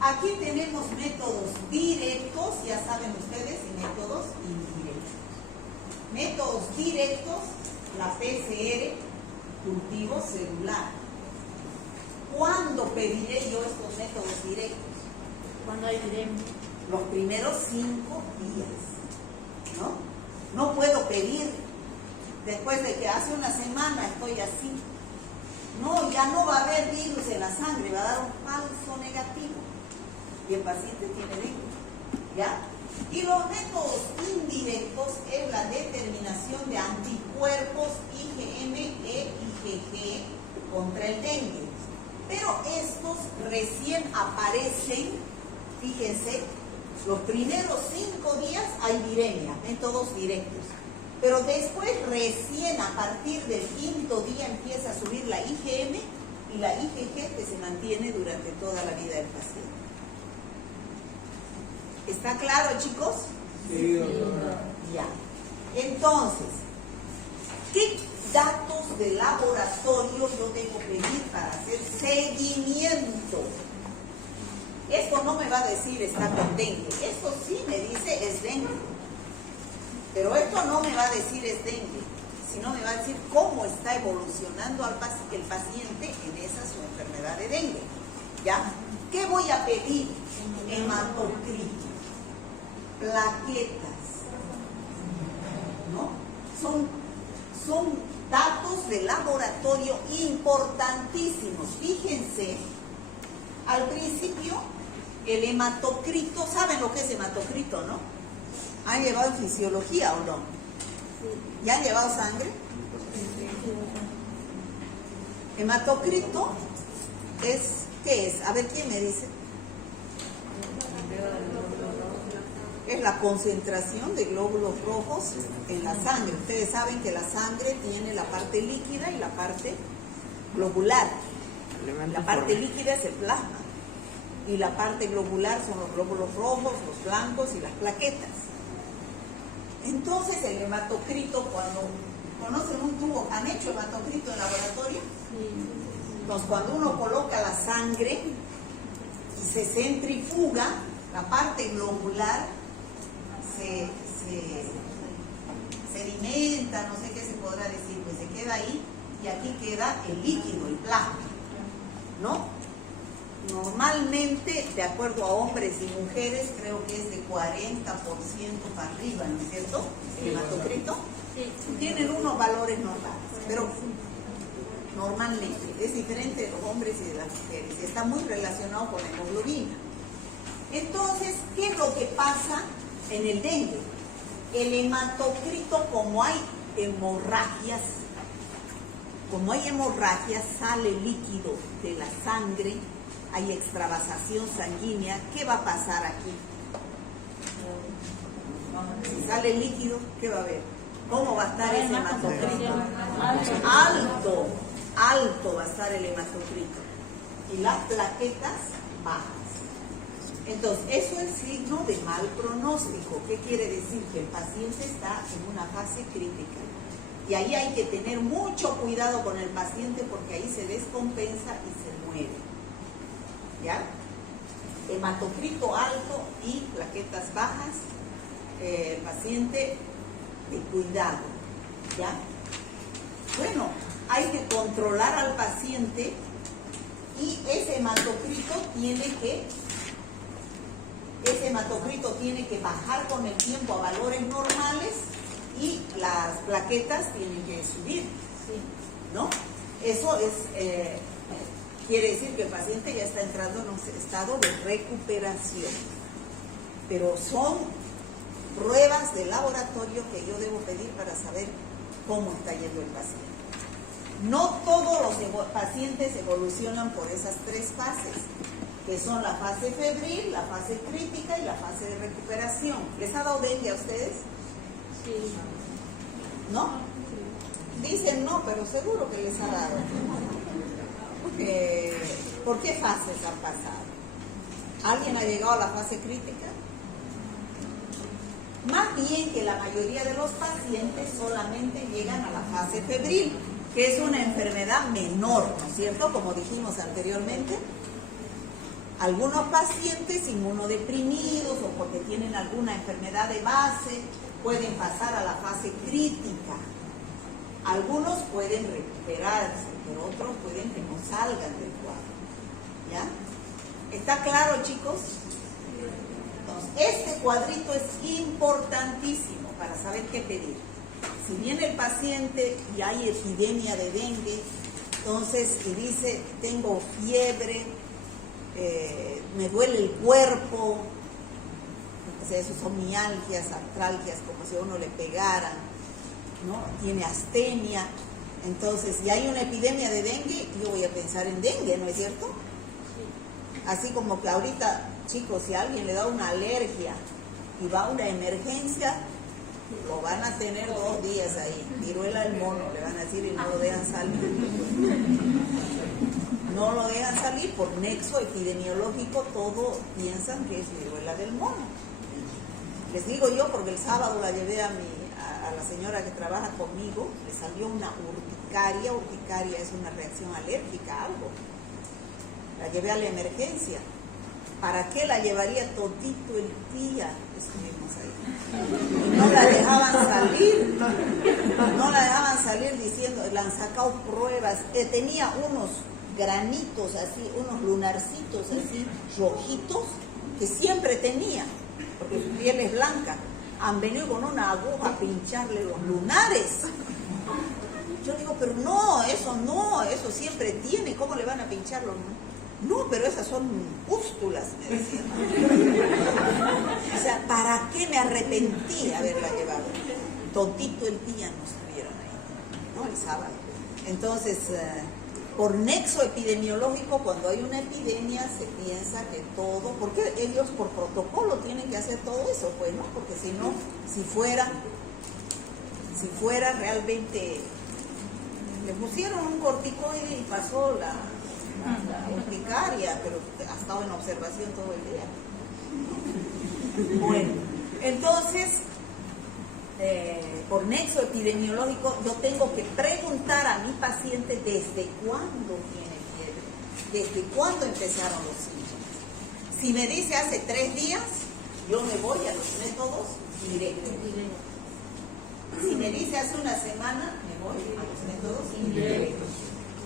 Aquí tenemos métodos directos, ya saben ustedes, y métodos indirectos. Métodos directos, la PCR, cultivo celular. ¿Cuándo pediré yo estos métodos directos? Cuando hay viremia. Los primeros 5 días, ¿no? No puedo pedir después de que hace una semana estoy así. No, ya no va a haber virus en la sangre, va a dar un falso negativo. Y el paciente tiene dengue, ¿ya? Y los métodos indirectos es la determinación de anticuerpos IgM e IgG contra el dengue. Pero estos recién aparecen, fíjense, los primeros 5 días hay viremia, métodos directos. Pero después, recién a partir del 5.º día empieza a subir la IgM y la IgG que se mantiene durante toda la vida del paciente. ¿Está claro, chicos? Sí, doctora. Ya. Entonces, ¿qué datos de laboratorio yo debo pedir para hacer seguimiento? Esto no me va a decir está con dengue. Esto sí me dice es dengue. Pero esto no me va a decir es dengue, sino me va a decir cómo está evolucionando el paciente en esa su enfermedad de dengue. ¿Ya? ¿Qué voy a pedir? Hematocrito, plaquetas, ¿no? Son datos de laboratorio importantísimos. Fíjense, al principio, el hematocrito, ¿saben lo que es hematocrito, no? ¿Han llevado en fisiología o no? Sí. ¿Ya han llevado sangre? Hematocrito es, ¿qué es? A ver, ¿quién me dice? Es la concentración de glóbulos rojos en la sangre. Ustedes saben que la sangre tiene la parte líquida y la parte globular. La parte líquida es el plasma y la parte globular son los glóbulos rojos, los blancos y las plaquetas. Entonces el hematocrito, cuando conocen un tubo, ¿han hecho hematocrito en laboratorio? Sí. Entonces cuando uno coloca la sangre y se centrifuga, la parte globular se sedimenta, no sé qué se podrá decir, pues se queda ahí y aquí queda el líquido, el plasma, ¿no? Normalmente, de acuerdo a hombres y mujeres, creo que es de 40% para arriba, ¿no es cierto? El hematocrito. Sí. Tienen unos valores normales, pero normalmente es diferente de los hombres y de las mujeres. Está muy relacionado con la hemoglobina. Entonces, ¿qué es lo que pasa en el dengue? El hematocrito, como hay hemorragias, sale líquido de la sangre, hay extravasación sanguínea. ¿Qué va a pasar aquí? Si sale líquido, ¿qué va a haber? ¿Cómo va a estar ese hematocrito? Alto va a estar el hematocrito. Y las plaquetas bajas. Entonces, eso es signo de mal pronóstico. ¿Qué quiere decir? Que el paciente está en una fase crítica. Y ahí hay que tener mucho cuidado con el paciente porque ahí se descompensa y se muere. ¿Ya? Hematocrito alto y plaquetas bajas, paciente de cuidado. ¿Ya? Bueno, hay que controlar al paciente y ese hematocrito tiene que bajar con el tiempo a valores normales y las plaquetas tienen que subir, Sí. ¿no? Eso es, quiere decir que el paciente ya está entrando en un estado de recuperación. Pero son pruebas de laboratorio que yo debo pedir para saber cómo está yendo el paciente. No todos los pacientes evolucionan por esas 3 fases, que son la fase febril, la fase crítica y la fase de recuperación. ¿Les ha dado dengue a ustedes? Sí. ¿No? Dicen no, pero seguro que les ha dado. ¿Por qué fases han pasado? ¿Alguien ha llegado a la fase crítica? Más bien que la mayoría de los pacientes solamente llegan a la fase febril, que es una enfermedad menor, ¿no es cierto? Como dijimos anteriormente. Algunos pacientes inmunodeprimidos o porque tienen alguna enfermedad de base pueden pasar a la fase crítica. Algunos pueden recuperarse, pero otros pueden que no salgan del cuadro. ¿Ya? ¿Está claro, chicos? Entonces, este cuadrito es importantísimo para saber qué pedir. Si viene el paciente y hay epidemia de dengue, entonces, y dice, tengo fiebre, me duele el cuerpo, o sea, esos son mialgias, artralgias, como si a uno le pegaran, ¿no? Tiene astenia, entonces, y hay una epidemia de dengue, yo voy a pensar en dengue, ¿no es cierto? Así como que ahorita, chicos, si a alguien le da una alergia y va a una emergencia, lo van a tener 2 días ahí, viruela del mono, le van a decir, y no lo dejan salir. No lo dejan salir por nexo epidemiológico, todo piensan que es viruela del mono. Les digo yo porque el sábado la llevé a la señora que trabaja conmigo, le salió una urticaria. Urticaria es una reacción alérgica a algo. La llevé a la emergencia. ¿Para qué la llevaría todito el día? Estuvimos ahí. Y no la dejaban salir. No la dejaban salir diciendo, le han sacado pruebas. Tenía unos granitos así, unos lunarcitos así, rojitos, que siempre tenía, porque su piel es blanca. Han venido con una aguja a pincharle los lunares. Yo digo, pero no, eso siempre tiene, ¿cómo le van a pinchar los lunares? No, pero esas son pústulas, me decían. O sea, ¿para qué me arrepentí de haberla llevado? Todito el día nos estuvieron ahí, ¿no? El sábado. Entonces, por nexo epidemiológico, cuando hay una epidemia, se piensa que todo, porque ellos por protocolo tienen que hacer todo eso, pues, ¿no? Porque si no, si fuera realmente, le pusieron un corticoide y pasó la urticaria, pero ha estado en observación todo el día. Bueno, entonces, por nexo epidemiológico, yo tengo que preguntar a mi paciente desde cuándo tiene fiebre, desde cuándo empezaron los síntomas. Si me dice hace 3 días, yo me voy a los métodos directos. Si me dice hace una semana, me voy a los métodos indirectos.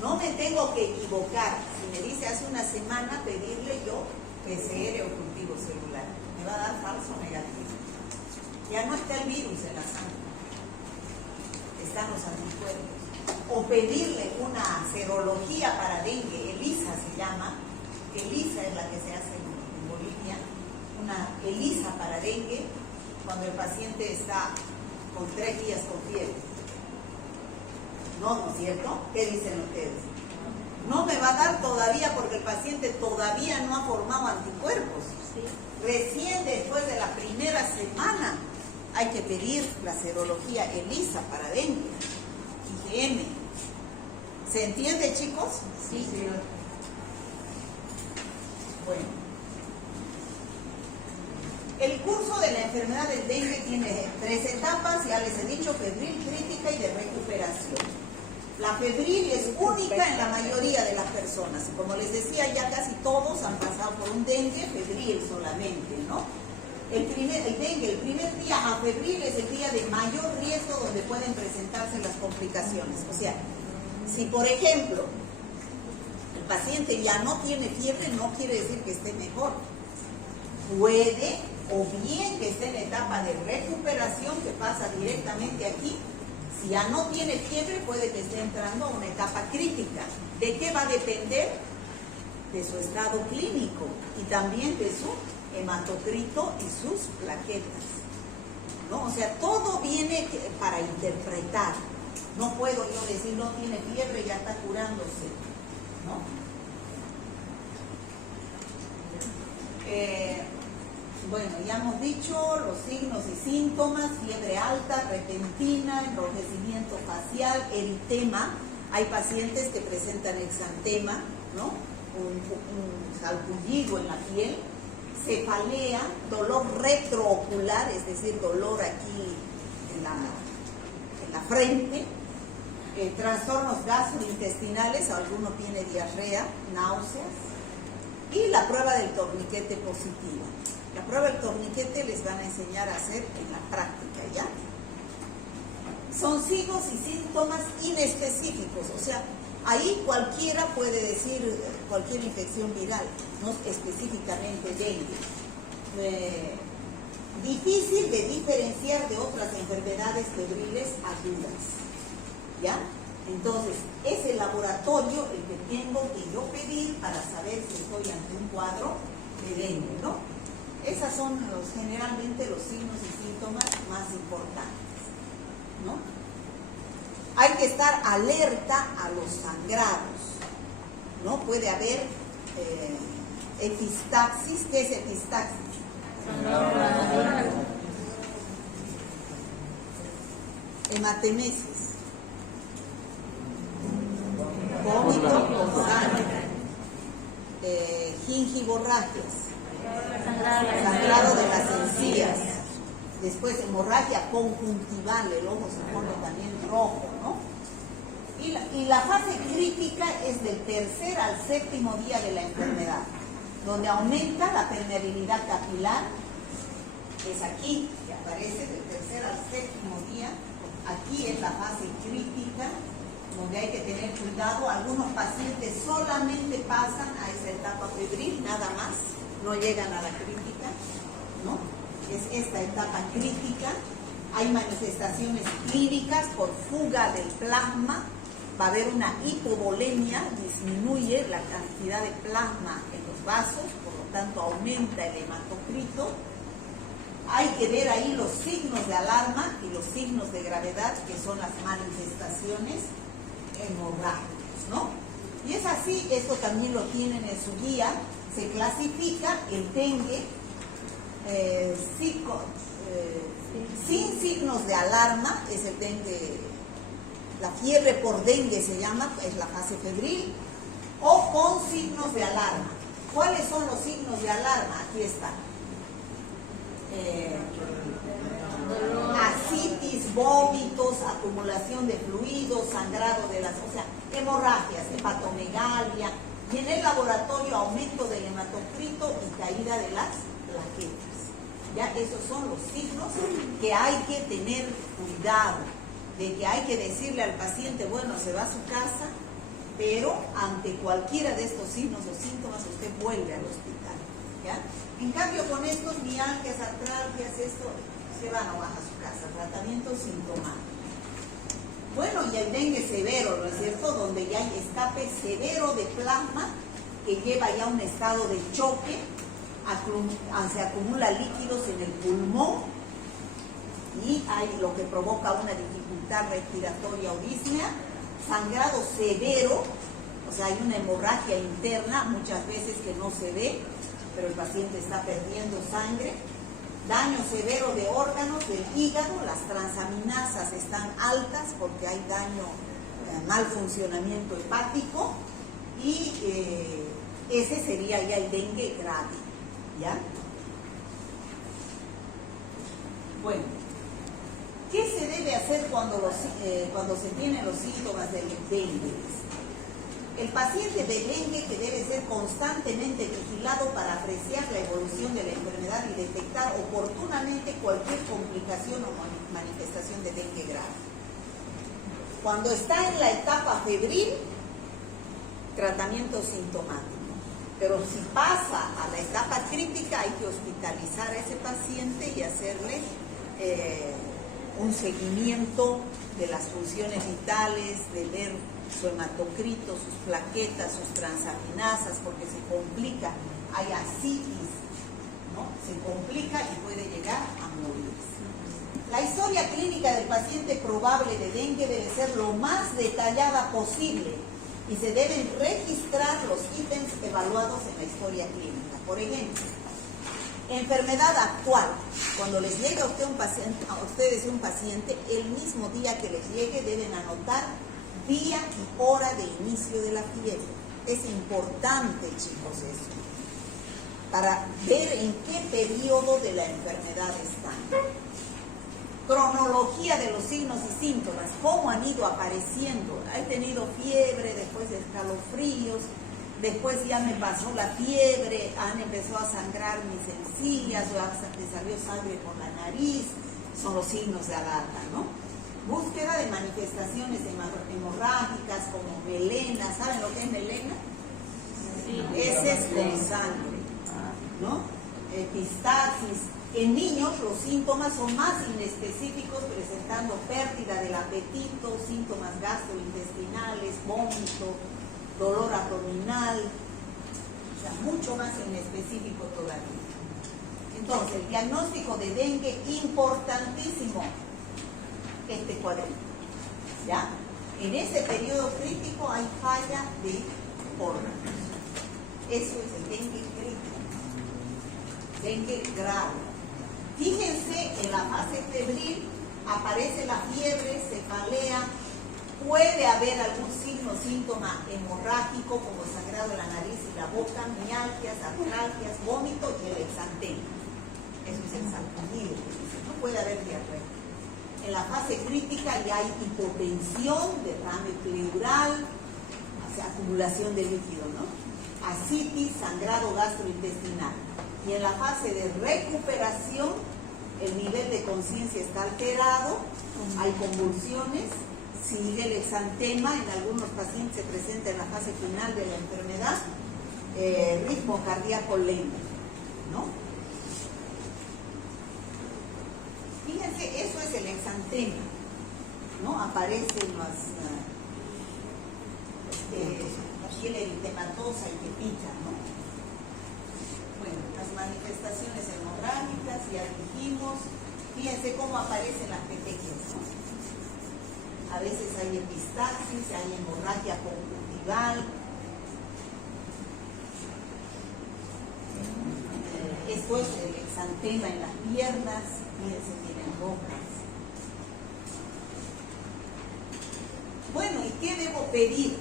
No me tengo que equivocar. Si me dice hace una semana, pedirle yo PCR o cultivo celular. Me va a dar falso negativo. Ya no está el virus en la sangre, están los anticuerpos. O pedirle una serología para dengue, ELISA se llama, ELISA es la que se hace en Bolivia, una ELISA para dengue, cuando el paciente está con 3 días con fiebre. ¿No es cierto? ¿Qué dicen ustedes? No me va a dar todavía porque el paciente todavía no ha formado anticuerpos. Recién después de la primera semana hay que pedir la serología ELISA para dengue, IgM. ¿Se entiende, chicos? Sí. Bueno. El curso de la enfermedad del dengue tiene 3 etapas, ya les he dicho, febril, crítica y de recuperación. La febril es única en la mayoría de las personas. Como les decía, ya casi todos han pasado por un dengue febril solamente, ¿no? El dengue, el primer día a febril es el día de mayor riesgo donde pueden presentarse las complicaciones. O sea, si por ejemplo el paciente ya no tiene fiebre, no quiere decir que esté mejor. Puede, o bien que esté en etapa de recuperación, que pasa directamente aquí. Si ya no tiene fiebre, puede que esté entrando a una etapa crítica. ¿De qué va a depender? De su estado clínico y también de su hematocrito y sus plaquetas, ¿no? O sea, todo viene para interpretar. No puedo yo decir, no tiene fiebre, ya está curándose, ¿no? Bueno, ya hemos dicho los signos y síntomas: fiebre alta, repentina, enrojecimiento facial, eritema. Hay pacientes que presentan exantema, ¿no? Un salpullido en la piel, cefalea, dolor retroocular, es decir, dolor aquí en la frente, trastornos gastrointestinales, alguno tiene diarrea, náuseas, y la prueba del torniquete positiva. La prueba del torniquete les van a enseñar a hacer en la práctica, ¿ya? Son signos y síntomas inespecíficos, o sea, ahí cualquiera puede decir cualquier infección viral, no específicamente dengue. Difícil de diferenciar de otras enfermedades febriles agudas, ¿ya? Entonces, es el laboratorio el que tengo que yo pedir para saber si estoy ante un cuadro de dengue, ¿no? Esas son generalmente los signos y síntomas más importantes, ¿no? Hay que estar alerta a los sangrados, ¿no? Puede haber epistaxis. ¿Qué es epistaxis? Hematemesis, vómito con sangre, gingivorragias, sangrado de las encías, después hemorragia conjuntival, el ojo se pone también rojo, ¿no? Y la fase crítica es del 3er al 7º día de la enfermedad, donde aumenta la permeabilidad capilar, es aquí que aparece del 3er al 7º día. Aquí es la fase crítica, donde hay que tener cuidado. Algunos pacientes solamente pasan a esa etapa febril, nada más, no llegan a la crítica, ¿no? Es esta etapa crítica. Hay manifestaciones clínicas por fuga del plasma, va a haber una hipovolemia, disminuye la cantidad de plasma en los vasos, por lo tanto aumenta el hematocrito. Hay que ver ahí los signos de alarma y los signos de gravedad, que son las manifestaciones hemorrágicas, ¿no? Y es así, esto también lo tienen en su guía, se clasifica el dengue sin signos de alarma, es el dengue, la fiebre por dengue se llama, es la fase febril, o con signos de alarma. ¿Cuáles son los signos de alarma? Aquí están. Ascitis, vómitos, acumulación de fluidos, sangrado de las, o sea, hemorragias, hepatomegalia, y en el laboratorio aumento del hematocrito y caída de las plaquetas. Ya esos son los signos que hay que tener cuidado, de que hay que decirle al paciente, bueno, se va a su casa, pero ante cualquiera de estos signos o síntomas usted vuelve al hospital, ¿ya? En cambio, con estos mialgias, artralgias, esto, se van o baja a su casa, tratamiento sintomático. Bueno, y el dengue severo, ¿no es cierto?, donde ya hay escape severo de plasma que lleva ya un estado de choque, se acumula líquidos en el pulmón y hay lo que provoca una dificultad respiratoria o disnea, sangrado severo, o sea, hay una hemorragia interna, muchas veces que no se ve, pero el paciente está perdiendo sangre, daño severo de órganos del hígado, las transaminasas están altas porque hay daño, mal funcionamiento hepático, y ese sería ya el dengue grave, ¿ya? Bueno, ¿qué se debe hacer cuando se tienen los síntomas del dengue? El paciente de dengue que debe ser constantemente vigilado para apreciar la evolución de la enfermedad y detectar oportunamente cualquier complicación o manifestación de dengue grave. Cuando está en la etapa febril, tratamiento sintomático. Pero si pasa a la etapa crítica, hay que hospitalizar a ese paciente y hacerle un seguimiento de las funciones vitales, de ver su hematocrito, sus plaquetas, sus transaminasas, porque se complica, hay ascitis, ¿no? Se complica y puede llegar a morirse. La historia clínica del paciente probable de dengue debe ser lo más detallada posible y se deben registrar los ítems evaluados en la historia clínica. Por ejemplo, enfermedad actual. Cuando les llegue a ustedes un paciente, el mismo día que les llegue deben anotar día y hora de inicio de la fiebre. Es importante, chicos, eso. para ver en qué periodo de la enfermedad están. Cronología de los signos y síntomas, cómo han ido apareciendo. He tenido fiebre, después escalofríos, después ya me pasó la fiebre, empezó a sangrar mis encías, me salió sangre por la nariz, son los signos de alerta, ¿no? Búsqueda de manifestaciones hemorrágicas como melena. ¿Saben lo que es melena? Sí. Ese es con sangre, ¿no? Epistaxis. En niños los síntomas son más inespecíficos, presentando pérdida del apetito, síntomas gastrointestinales, vómito, dolor abdominal, o sea, mucho más inespecífico todavía. Entonces, el diagnóstico de dengue, importantísimo, este cuadrito, ¿ya? En ese periodo crítico hay falla de órganos. Eso es el dengue crítico, dengue grave. Fíjense, en la fase febril aparece la fiebre, cefalea, puede haber algún signo o síntoma hemorrágico como sangrado en la nariz y la boca, mialgias, artralgias, vómito y el exantema. Eso es el salpullido, no puede haber diarrea. En la fase crítica ya hay hipotensión, derrame pleural, o sea, acumulación de líquido, ¿no? Ascitis, sangrado gastrointestinal. Y en la fase de recuperación, el nivel de conciencia está alterado, hay convulsiones, sigue el exantema, en algunos pacientes se presenta en la fase final de la enfermedad, ritmo cardíaco lento, ¿no? Fíjense, eso es el exantema, ¿no? Aparecen la piel eritematosa y que pica, ¿no? Bueno, las manifestaciones hemorrágicas, ya dijimos. Fíjense cómo aparecen las petequias, ¿no? A veces hay epistaxis, hay hemorragia conjuntival. Esto es el exantema en las piernas, fíjense, tienen rocas. Bueno, ¿y qué debo pedir?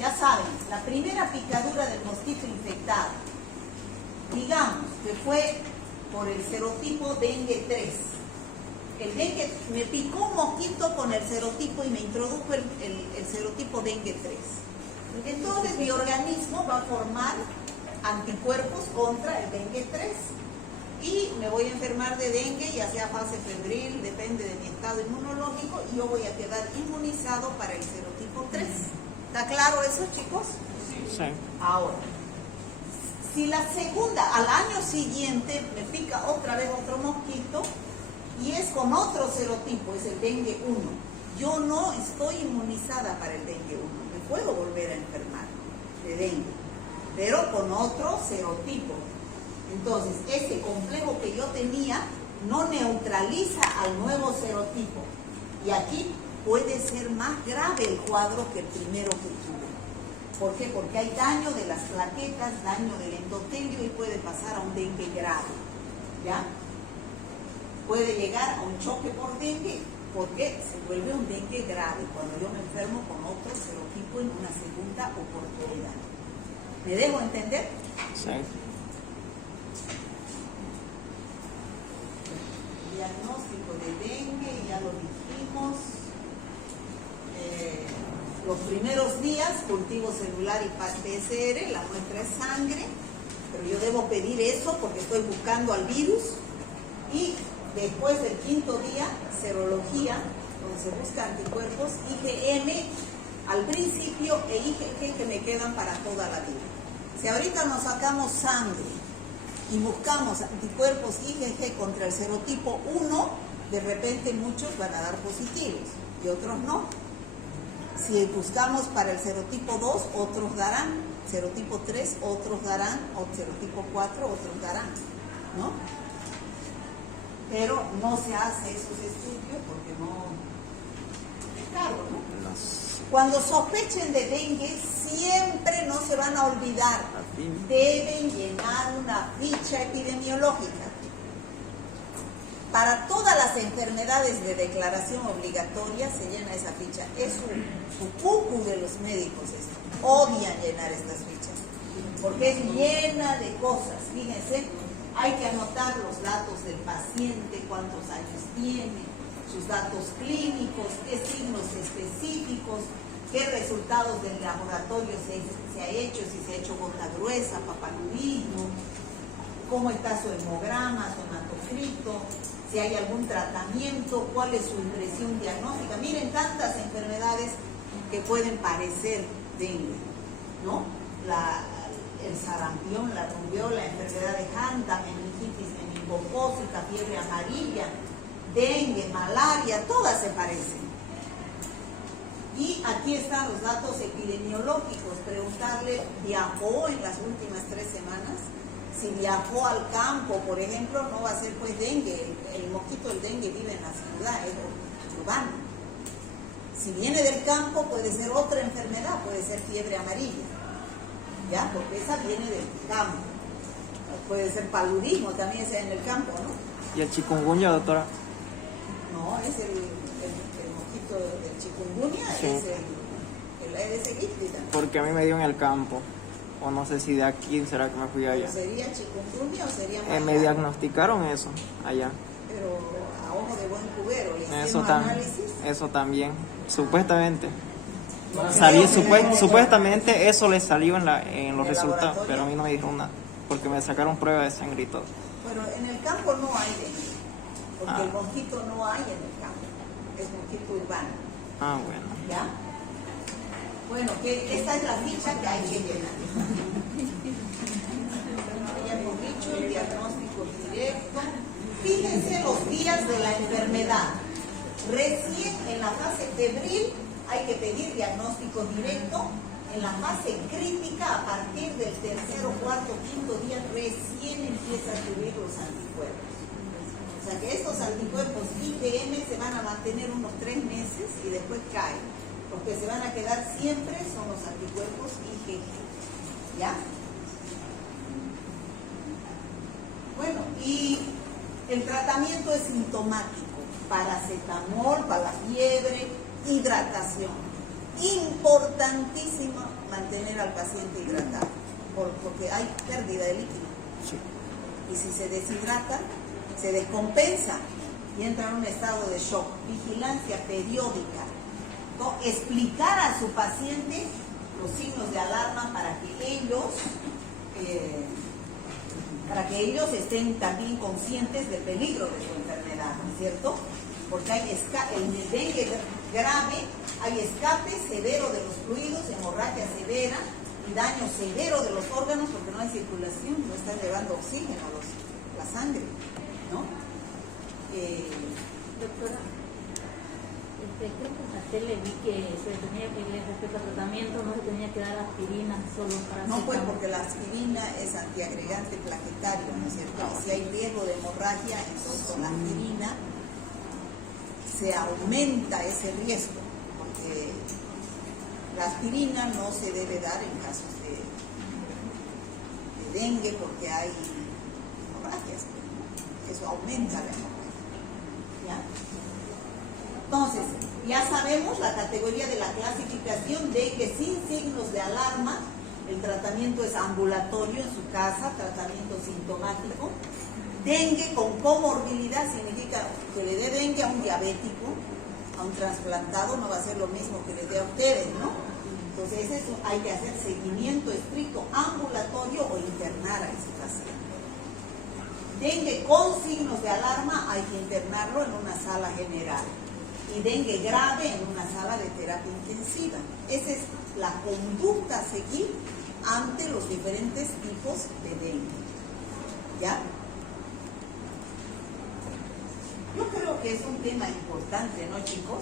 Ya saben, la primera picadura del mosquito infectado, digamos que fue por el serotipo dengue 3. El dengue, me picó un mosquito con el serotipo y me introdujo el serotipo dengue 3. Entonces mi organismo va a formar anticuerpos contra el dengue 3 y me voy a enfermar de dengue, ya sea fase febril, depende de mi estado inmunológico, y yo voy a quedar inmunizado para el serotipo 3. ¿Está claro eso, chicos? Sí. Ahora, si la segunda, al año siguiente, me pica otra vez otro mosquito y es con otro serotipo, es el dengue 1, yo no estoy inmunizada para el dengue 1, me puedo volver a enfermar de dengue, pero con otro serotipo. Entonces, este complejo que yo tenía no neutraliza al nuevo serotipo. Y aquí puede ser más grave el cuadro que el primero que tuve. ¿Por qué? Porque hay daño de las plaquetas, daño del endotelio y puede pasar a un dengue grave. ¿Ya? Puede llegar a un choque por dengue porque se vuelve un dengue grave cuando yo me enfermo con otro serotipo en una segunda oportunidad. ¿Me dejo entender? Sí. Diagnóstico de dengue, ya lo dijimos. Los primeros días, cultivo celular y PCR, la muestra es sangre, pero yo debo pedir eso porque estoy buscando al virus. Y después del quinto día, serología, donde se busca anticuerpos, IgM al principio e IgG que me quedan para toda la vida. Si ahorita nos sacamos sangre y buscamos anticuerpos IgG contra el serotipo 1, de repente muchos van a dar positivos y otros no. Si buscamos para el serotipo 2, otros darán, serotipo 3, otros darán, o serotipo 4, otros darán, ¿no? Pero no se hace esos estudios porque no es caro, ¿no? Cuando sospechen de dengue, siempre no se van a olvidar, deben llenar una ficha epidemiológica. Para todas las enfermedades de declaración obligatoria se llena esa ficha. Es su cucu de los médicos esto. Odian llenar estas fichas. porque es llena de cosas. Fíjense, hay que anotar los datos del paciente, cuántos años tiene, sus datos clínicos, qué signos específicos, qué resultados del laboratorio se ha hecho, si se ha hecho gota gruesa, papilodismo, cómo está su hemograma, su hematocrito, si hay algún tratamiento, cuál es su impresión diagnóstica. Miren tantas enfermedades que pueden parecer dengue, ¿no? El sarampión, la rubiola, la enfermedad de Hanta, meningitis meningocócica, fiebre amarilla, dengue, malaria, todas se parecen. Y aquí están los datos epidemiológicos. Preguntarle, ¿viajó en las últimas 3 semanas? Si viajó al campo, por ejemplo, no va a ser pues dengue. El mosquito del dengue vive en la ciudad, es urbano. Si viene del campo, puede ser otra enfermedad, puede ser fiebre amarilla, ¿ya? Porque esa viene del campo. Puede ser paludismo, también sea en el campo, ¿no? ¿Y el chikungunya, doctora? No, es el mosquito del chikungunya, Sí. es el Aedes aegypti. Porque a mí me dio en el campo. O no sé si de aquí será que me fui allá. ¿Sería chikungunya o sería Me malaria? diagnosticaron eso allá. Pero a ojo de buen cubero, y Eso, haciendo análisis. eso también. Supuestamente. Creo que- Supuestamente eso le salió en los ¿En el resultados, laboratorio? pero a mí no me dijeron nada. Porque me sacaron pruebas de sangre y todo. Bueno, en el campo no hay dengue, porque Ah. el mosquito no hay en el campo, es mosquito urbano, Ah, bueno. ¿ya? Bueno, que esta es la ficha que hay que llenar. Ya hemos dicho, el diagnóstico directo. Fíjense los días de la enfermedad. Recién en la fase febril hay que pedir diagnóstico directo. En la fase crítica, a partir del 3.º, 4.º, 5.º día, recién empieza a subir los anticuerpos. O sea que esos anticuerpos IgM se van a mantener unos 3 meses y después caen. Los que se van a quedar siempre son los anticuerpos IgG. ¿Ya? Bueno, y el tratamiento es sintomático. Paracetamol para la fiebre, hidratación. Importantísimo mantener al paciente hidratado, porque hay pérdida de líquido. Sí. Y si se deshidrata, se descompensa y entra en un estado de shock. Vigilancia periódica. ¿No? Explicar a su paciente los signos de alarma para que ellos estén también conscientes del peligro de su enfermedad, ¿no es cierto? Porque en el dengue grave hay escape severo de los fluidos, hemorragia severa y daño severo de los órganos porque no hay circulación, no están llevando oxígeno a la sangre, ¿no? Doctora, creo que en la tele vi que se tenía que, respecto al tratamiento, no se tenía que dar aspirina solo para... No, pues porque la aspirina es antiagregante plaquetario, ¿no es cierto? Y si hay riesgo de hemorragia, entonces con la aspirina se aumenta ese riesgo, porque la aspirina no se debe dar en casos de dengue porque hay hemorragias, ¿no? Eso aumenta la hemorragia. ¿Ya? Entonces, ya sabemos la categoría de la clasificación de que sin signos de alarma, el tratamiento es ambulatorio en su casa, tratamiento sintomático. Dengue con comorbilidad significa que le dé dengue a un diabético, a un trasplantado, no va a ser lo mismo que les dé a ustedes, ¿no? Entonces hay que hacer seguimiento estricto ambulatorio o internar a ese paciente. Dengue con signos de alarma hay que internarlo en una sala general y dengue grave en una sala de terapia intensiva. Esa es la conducta a seguir ante los diferentes tipos de dengue. ¿Ya? Yo creo que es un tema importante, ¿no, chicos?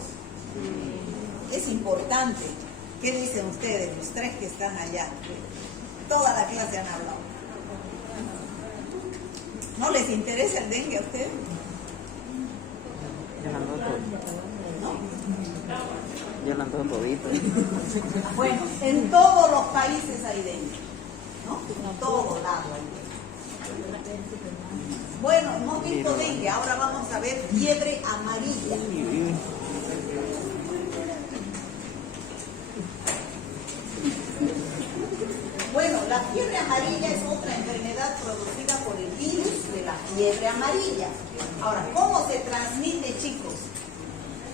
Es importante. ¿Qué dicen ustedes, los 3 que están allá? Toda la clase han hablado. ¿No les interesa el dengue a ustedes? Ya la ando todito. Bueno, en todos los países hay dengue, ¿no? En todos lados hay dengue. Bueno, hemos visto dengue, ahora vamos a ver fiebre amarilla. Bueno, la fiebre amarilla es otra enfermedad producida por el virus de la fiebre amarilla. Ahora, ¿cómo se transmite, chicos?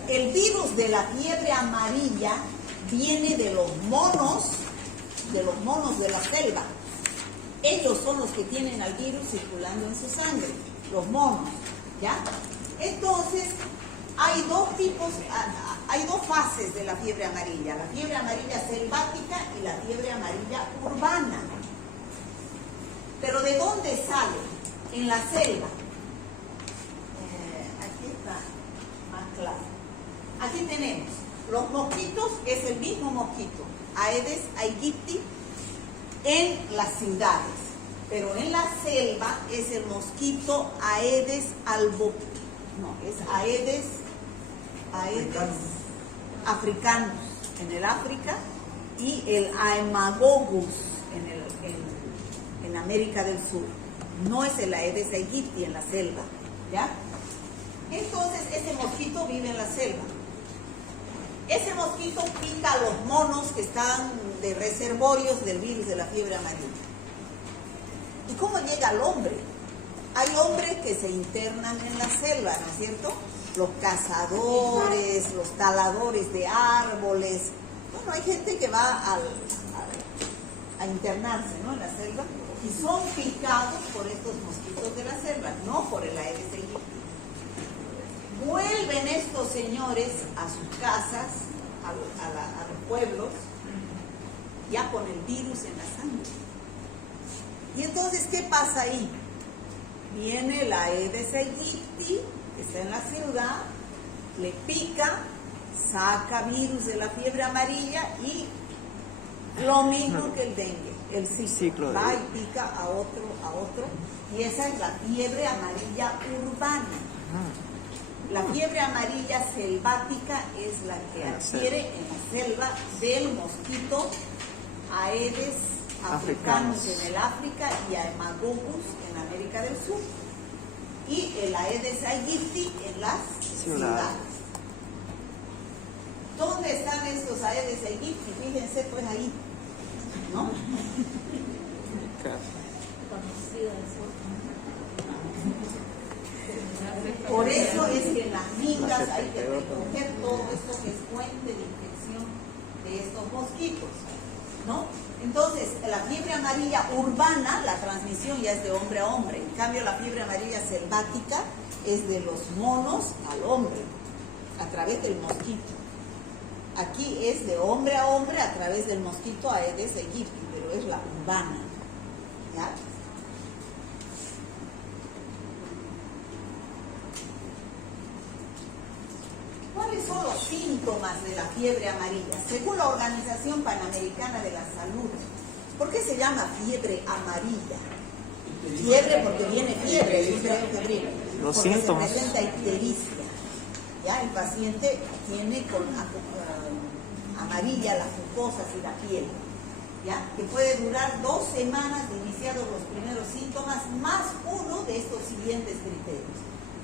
El virus de la fiebre amarilla viene de los monos de la selva. Ellos son los que tienen al virus circulando en su sangre, los monos, ¿ya? Entonces, hay dos fases de la fiebre amarilla: la fiebre amarilla selvática y la fiebre amarilla urbana. Pero ¿de dónde sale? En la selva. Aquí está más claro. Aquí tenemos los mosquitos, que es el mismo mosquito, Aedes aegypti, en las ciudades. Pero en la selva es el mosquito Aedes africanus en el África, y el Haemagogus en América del Sur. No es el Aedes aegypti en la selva, ¿ya? Entonces, ese mosquito vive en la selva. Ese mosquito pica a los monos que están de reservorios del virus de la fiebre amarilla. ¿Y cómo llega al hombre? Hay hombres que se internan en la selva, ¿no es cierto? Los cazadores, los taladores de árboles. Bueno, hay gente que va a internarse, ¿no?, en la selva, y son picados por estos mosquitos de la selva, no por el Aedes aegypti. Vuelven estos señores a sus casas, a los pueblos, ya con el virus en la sangre. Y entonces, ¿qué pasa ahí? Viene el Aedes aegypti, que está en la ciudad, le pica, saca virus de la fiebre amarilla, y lo mismo que el dengue, el ciclo va y pica a otro, y esa es la fiebre amarilla urbana. La fiebre amarilla selvática es la que adquiere en la selva del mosquito Aedes africanus en el África y Haemagogus en América del Sur, y el Aedes aegypti en las ciudades. ¿Dónde están estos Aedes aegypti? Fíjense pues ahí, ¿no? Por eso es que en las migas hay que recoger todo esto que es fuente de infección de estos mosquitos, ¿no? Entonces, la fiebre amarilla urbana, la transmisión ya es de hombre a hombre. En cambio, la fiebre amarilla selvática es de los monos al hombre, a través del mosquito. Aquí es de hombre a hombre a través del mosquito Aedes aegypti, pero es la urbana, ¿ya? ¿Cuáles son los síntomas de la fiebre amarilla? Según la Organización Panamericana de la Salud, ¿por qué se llama fiebre amarilla? Fiebre porque viene fiebre, es un periodo febril. Los porque síntomas. se presenta ictericia. Ya el paciente tiene con amarilla las mucosas y la piel, ¿ya? Que puede durar 2 semanas de iniciados los primeros síntomas, más uno de estos siguientes criterios.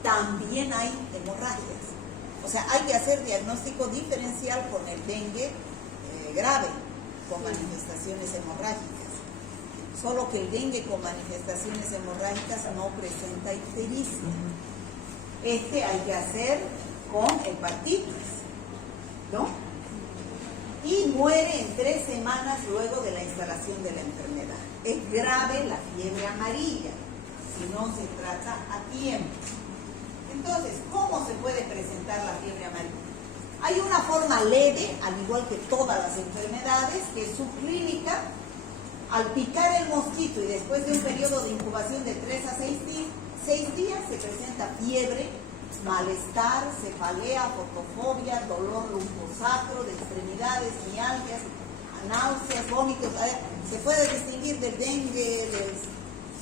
También hay hemorragias. O sea, hay que hacer diagnóstico diferencial con el dengue grave, con manifestaciones hemorrágicas. Solo que el dengue con manifestaciones hemorrágicas no presenta ictericia. Este hay que hacer con hepatitis, ¿no? Y muere en 3 semanas luego de la instalación de la enfermedad. Es grave la fiebre amarilla, si no se trata a tiempo. Entonces, ¿cómo se puede presentar la fiebre amarilla? Hay una forma leve, al igual que todas las enfermedades, que es subclínica. Al picar el mosquito y después de un periodo de incubación de 3 a 6 días, se presenta fiebre, malestar, cefalea, fotofobia, dolor lumposacro de extremidades, mialgias, náuseas, vómitos. Se puede distinguir del dengue, del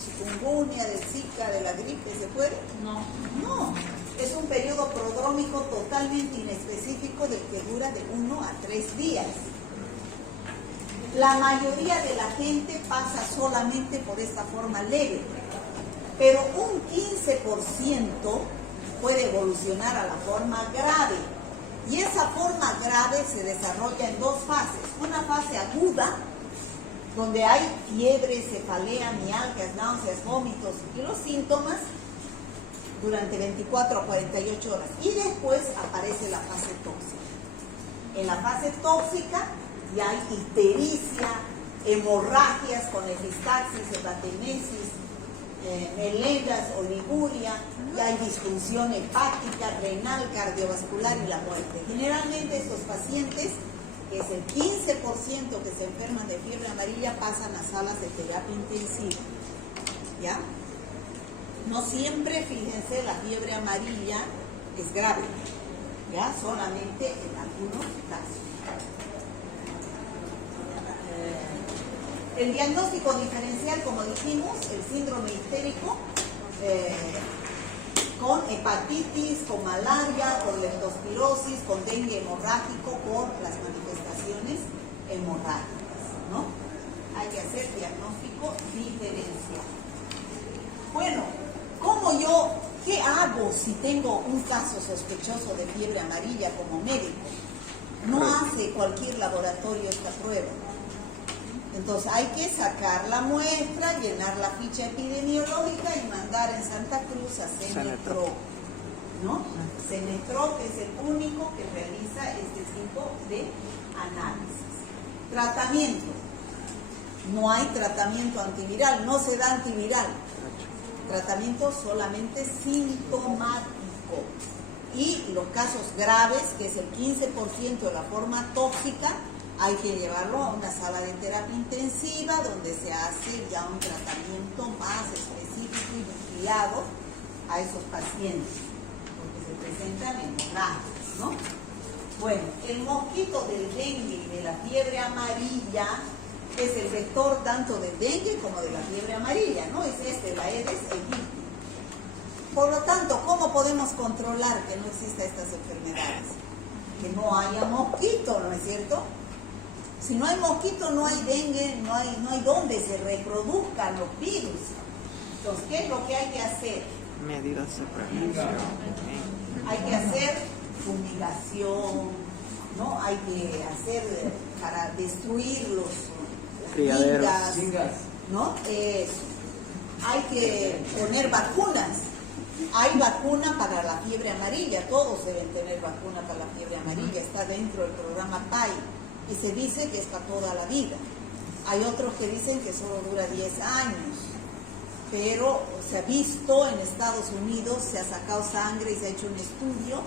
chikungunya, del zika, de la gripe, ¿se puede? No, es un periodo prodrómico totalmente inespecífico del que dura de 1 a 3 días. La mayoría de la gente pasa solamente por esta forma leve, pero un 15% puede evolucionar a la forma grave. Y esa forma grave se desarrolla en 2 fases. Una fase aguda, donde hay fiebre, cefalea, mialgias, náuseas, vómitos y los síntomas durante 24 a 48 horas. Y después aparece la fase tóxica. En la fase tóxica ya hay ictericia, hemorragias con epistaxis, hepatimesis, melenas, oliguria, y hay disfunción hepática, renal, cardiovascular y la muerte. Generalmente estos pacientes, que es el 15% que se enferman de fiebre amarilla, pasan a salas de terapia intensiva. ¿Ya? No siempre, fíjense, la fiebre amarilla es grave, ¿ya? Solamente en algunos casos. El diagnóstico diferencial, como dijimos, el síndrome histérico, con hepatitis, con malaria, con leptospirosis, con dengue hemorrágico, por las manifestaciones hemorrágicas, ¿no? Hay que hacer diagnóstico diferencial. Bueno, ¿qué hago si tengo un caso sospechoso de fiebre amarilla como médico? No hace cualquier laboratorio esta prueba. Entonces hay que sacar la muestra, llenar la ficha epidemiológica y mandar en Santa Cruz a Cenetrop, ¿no? Cenetrop es el único que realiza este tipo de análisis. Tratamiento. No hay tratamiento antiviral, no se da antiviral. Tratamiento solamente sintomático. Y los casos graves, que es el 15% de la forma tóxica, hay que llevarlo a una sala de terapia intensiva donde se hace ya un tratamiento más específico y guiado a esos pacientes, porque se presentan hemorragias, ¿no? Bueno, el mosquito del dengue y de la fiebre amarilla es el vector tanto del dengue como de la fiebre amarilla, ¿no? Es la Aedes aegypti. Por lo tanto, ¿cómo podemos controlar que no existan estas enfermedades? Que no haya mosquito, ¿no es cierto? Si no hay mosquito, no hay dengue, no hay donde se reproduzcan los virus. Entonces, ¿qué es lo que hay que hacer? Medidas de prevención. Hay que hacer fumigación, ¿no? Hay que hacer para destruir las vigas, ¿no? Hay que poner vacunas. Hay vacuna para la fiebre amarilla, todos deben tener vacuna para la fiebre amarilla, está dentro del programa PAI. Y se dice que es para toda la vida. Hay otros que dicen que solo dura 10 años, pero se ha visto en Estados Unidos, se ha sacado sangre y se ha hecho un estudio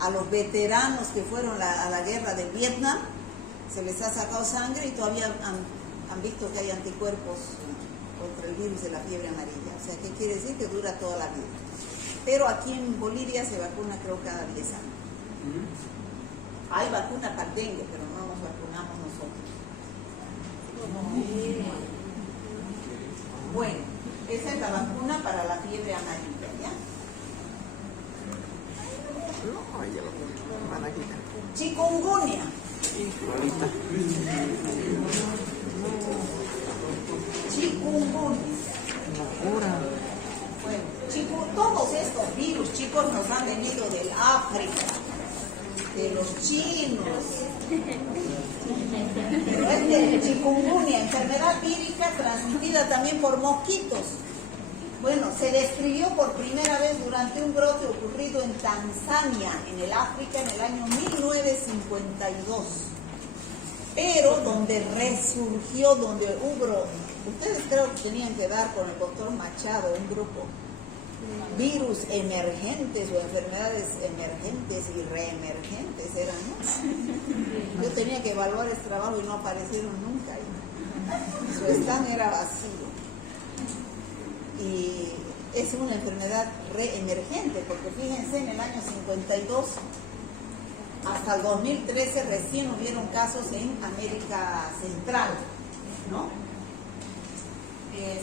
a los veteranos que fueron a la guerra de Vietnam, se les ha sacado sangre y todavía han visto que hay anticuerpos contra el virus de la fiebre amarilla. O sea, ¿qué quiere decir? Que dura toda la vida. Pero aquí en Bolivia se vacuna creo cada 10 años. Hay vacuna para el dengue, pero no nos vacunamos nosotros. Bueno, esa es la vacuna para la fiebre amarilla, ¿ya? No, ya lo van a quitar. Chikungunya. Ahorita. Chikungunya. Locura. Bueno, todos estos virus, chicos, nos han venido del África, de los chinos. Pero es chikungunya, enfermedad vírica transmitida también por mosquitos. Bueno, se describió por primera vez durante un brote ocurrido en Tanzania, en el África, en el año 1952. Pero donde resurgió, donde hubo, ustedes creo que tenían que dar con el doctor Machado, un grupo, virus emergentes o enfermedades emergentes y reemergentes eran, ¿no? Yo tenía que evaluar ese trabajo y no aparecieron nunca. Su stand era vacío. Y es una enfermedad reemergente, porque fíjense, en el año 52 hasta el 2013 recién hubieron casos en América Central, ¿no?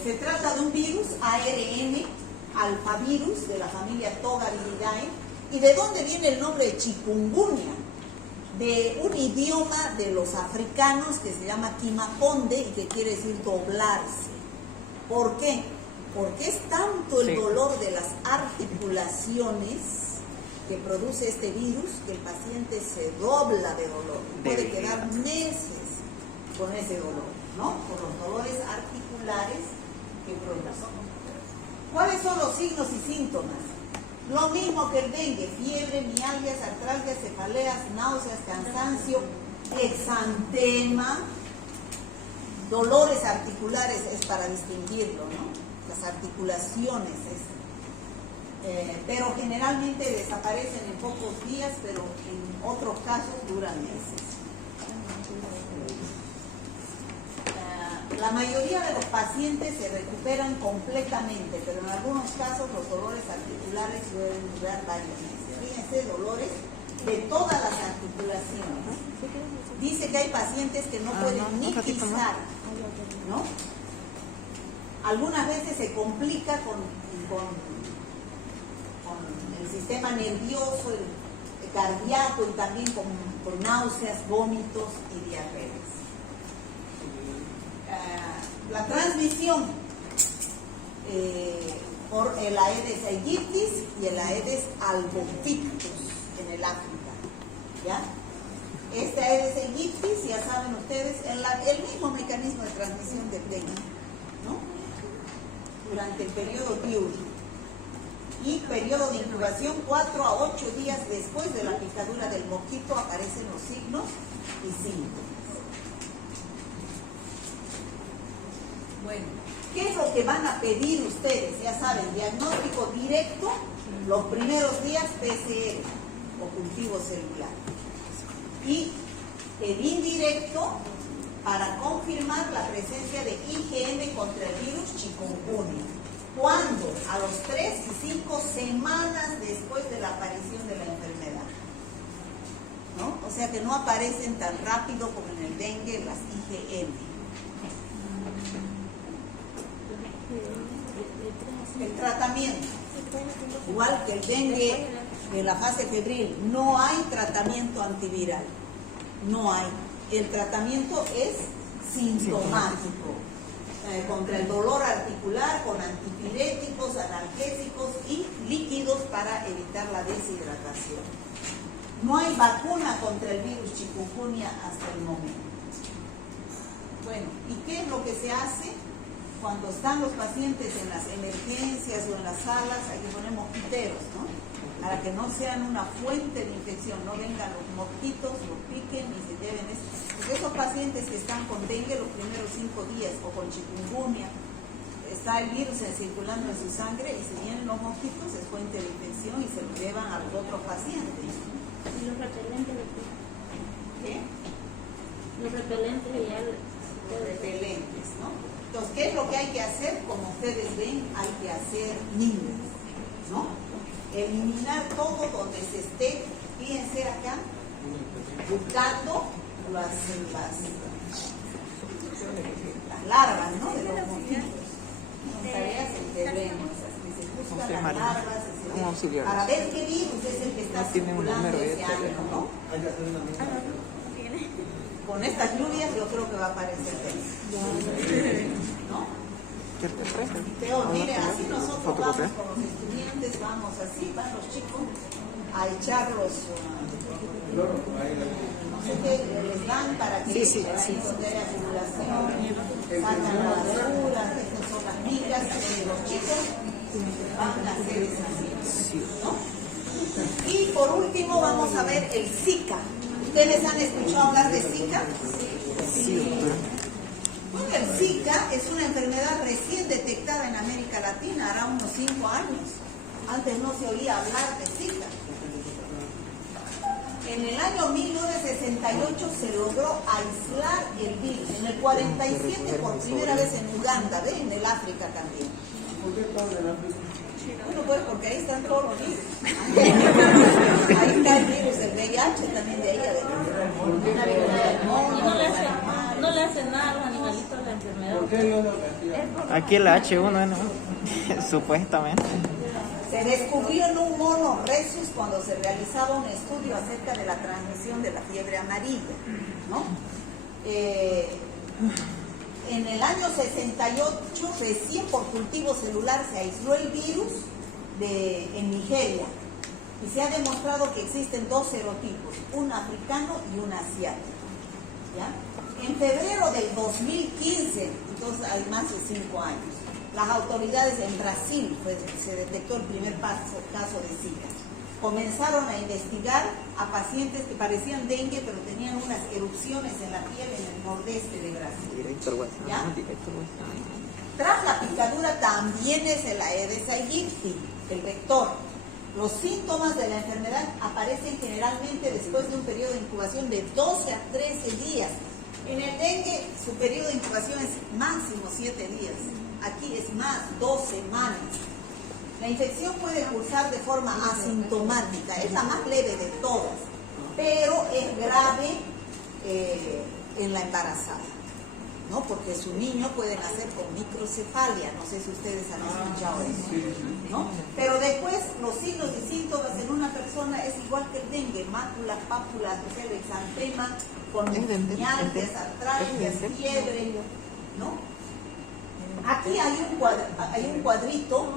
Se trata de un virus ARN, alfavirus, de la familia Togaviridae. ¿Y de dónde viene el nombre de chikungunya? De un idioma de los africanos que se llama quimaponde y que quiere decir doblarse. ¿Por qué? Porque es tanto el dolor de las articulaciones que produce este virus que el paciente se dobla de dolor. Puede quedar meses con ese dolor. ¿no? Por los dolores articulares que producen. ¿Cuáles son los signos y síntomas? Lo mismo que el dengue: fiebre, mialgias, artralgias, cefaleas, náuseas, cansancio, exantema, dolores articulares, es para distinguirlo, ¿no? Las articulaciones, pero generalmente desaparecen en pocos días, pero en otros casos duran meses. La mayoría de los pacientes se recuperan completamente, pero en algunos casos los dolores articulares pueden durar varios meses. Fíjense, dolores de todas las articulaciones. Dice que hay pacientes que no pueden ni pisar, ¿no? Algunas veces se complica con el sistema nervioso, el cardíaco, y también con náuseas, vómitos y diarreas. La transmisión por el Aedes aegyptis y el Aedes albopictus en el África, ¿ya? Este Aedes aegyptis, ya saben ustedes, el mismo mecanismo de transmisión del dengue, ¿no? Durante el periodo diurno, y periodo de incubación 4 a 8 días después de la picadura del mosquito aparecen los signos y síntomas. Bueno, ¿qué es lo que van a pedir ustedes? Ya saben, diagnóstico directo, los primeros días PCR o cultivo celular, y el indirecto para confirmar la presencia de IgM contra el virus chikungunya. ¿Cuándo? A los 3 y 5 semanas después de la aparición de la enfermedad, ¿no? O sea que no aparecen tan rápido como en el dengue las IgM. El tratamiento, igual que el dengue de la fase febril, no hay tratamiento antiviral, no hay. El tratamiento es sintomático, contra el dolor articular, con antipiréticos, analgésicos y líquidos para evitar la deshidratación. No hay vacuna contra el virus chikungunya hasta el momento. Bueno, ¿y qué es lo que se hace? Cuando están los pacientes en las emergencias o en las salas, hay que poner mosquiteros, ¿no? Para que no sean una fuente de infección, no vengan los mosquitos, los piquen y se lleven esto. Porque esos pacientes que están con dengue los primeros 5 días o con chikungunya, está el virus circulando en su sangre y si vienen los mosquitos es fuente de infección y se lo llevan a los otros pacientes. ¿Y los repelentes de qué? ¿Qué? Los repelentes ya Los repelentes, ¿no? Entonces, ¿qué es lo que hay que hacer? Como ustedes ven, hay que hacer niños, ¿no? Eliminar todo donde se esté, fíjense acá, buscando las larvas, ¿no? De los mosquitos. Son tareas en terreno, esas que se buscan las larvas, para ver qué virus es el que está circulando ese año, ¿no? Con estas lluvias yo creo que va a aparecer dengue, ¿no? Teo, mire, así nosotros vamos con los estudiantes, vamos así, van los chicos a echar los, no sé qué, les dan para que ahí donde hay acumulación, sacan la basura, estas son las migas, los chicos van a hacer esas migas, ¿no? Y por último vamos a ver el Zika. ¿Ustedes han escuchado hablar de Zika? Sí. Bueno, el Zika es una enfermedad recién detectada en América Latina, hará unos 5 años. Antes no se oía hablar de Zika. En el año 1968 se logró aislar el virus. En el 47 por primera vez en Uganda, ¿ve? En el África también. ¿Por qué todo en África? Bueno, pues porque ahí están todos los virus. Ahí está el virus del VIH también de ahí adentro. Y no le hace nada a los animalitos la enfermedad. ¿Por qué Dios lo castiga? Aquí el H1, ¿no? Supuestamente. Se descubrió en un mono rhesus cuando se realizaba un estudio acerca de la transmisión de la fiebre amarilla, ¿no? En el año 68, recién por cultivo celular, se aisló el virus en Nigeria y se ha demostrado que existen 2 serotipos, un africano y un asiático. ¿Ya? En febrero del 2015, entonces hay más de 5 años, las autoridades en Brasil, pues, se detectó el primer caso de Zika. Comenzaron a investigar a pacientes que parecían dengue, pero tenían unas erupciones en la piel en el nordeste de Brasil. Director WhatsApp. ¿Ya? Director WhatsApp. Tras la picadura también es el Aedes aegypti, el vector. Los síntomas de la enfermedad aparecen generalmente después de un periodo de incubación de 12 a 13 días. En el dengue su periodo de incubación es máximo 7 días. Aquí es más, 2 semanas. La infección puede cursar de forma asintomática, es la más leve de todas, pero es grave en la embarazada, ¿no? Porque su niño puede nacer con microcefalia, no sé si ustedes han escuchado eso, ¿no? Pero después los signos y síntomas en una persona es igual que el dengue: máculas, pápulas, o sea, el exantema, con mialgias, artralgias, fiebre, ¿no? Aquí hay un cuadrito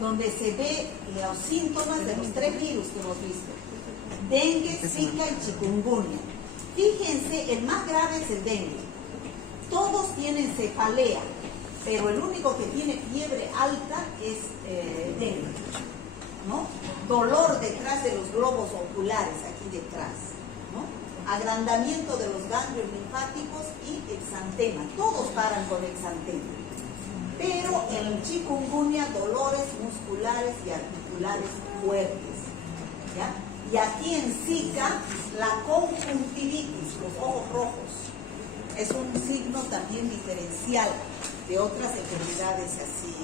donde se ve los síntomas de los 3 virus que hemos visto: dengue, zika y chikungunya. Fíjense, el más grave es el dengue. Todos tienen cefalea, pero el único que tiene fiebre alta es el dengue, ¿no? Dolor detrás de los globos oculares, aquí detrás, ¿no? Agrandamiento de los ganglios linfáticos y exantema. Todos paran con exantema. Pero en el chikungunya, dolores musculares y articulares fuertes, ¿ya? Y aquí en Zika, la conjuntivitis, los ojos rojos, es un signo también diferencial de otras enfermedades así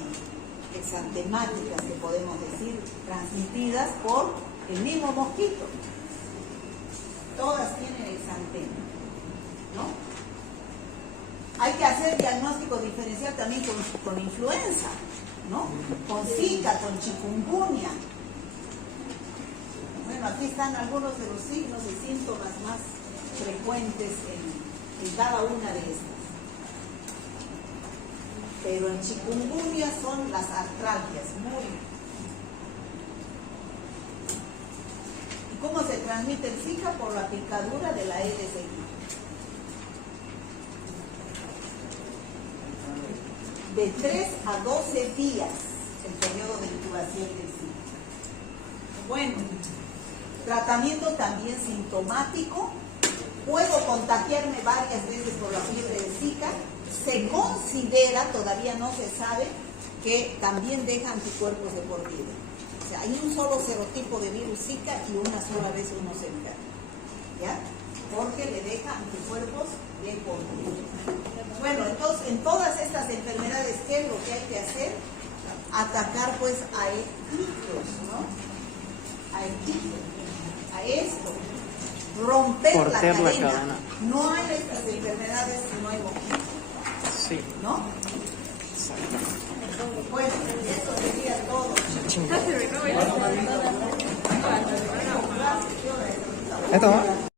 exantemáticas que podemos decir, transmitidas por el mismo mosquito. Todas tienen exantema, ¿no? Hay que hacer diagnóstico diferencial también con influenza, ¿no? Con Zika, con chikungunya. Bueno, aquí están algunos de los signos y síntomas más frecuentes en cada una de estas. Pero en chikungunya son las artralgias, ¿Y cómo se transmite el Zika? Por la picadura de la Aedes aegypti. De 3 a 12 días el periodo de incubación del Zika. Bueno, tratamiento también sintomático. Puedo contagiarme varias veces por la fiebre de Zika. Se considera, todavía no se sabe, que también deja anticuerpos de por vida. O sea, hay un solo serotipo de virus Zika y una sola vez uno se enferma, ¿ya? Porque le deja anticuerpos de por vida. Bueno, entonces, en todas estas enfermedades, ¿qué es lo que hay que hacer? Atacar, pues, a equitos, ¿no? A equitos, a esto. Romper la cadena. No hay estas enfermedades si no hay mosquitos. Sí. ¿No? Bueno, eso sería todo. ¿Esto va?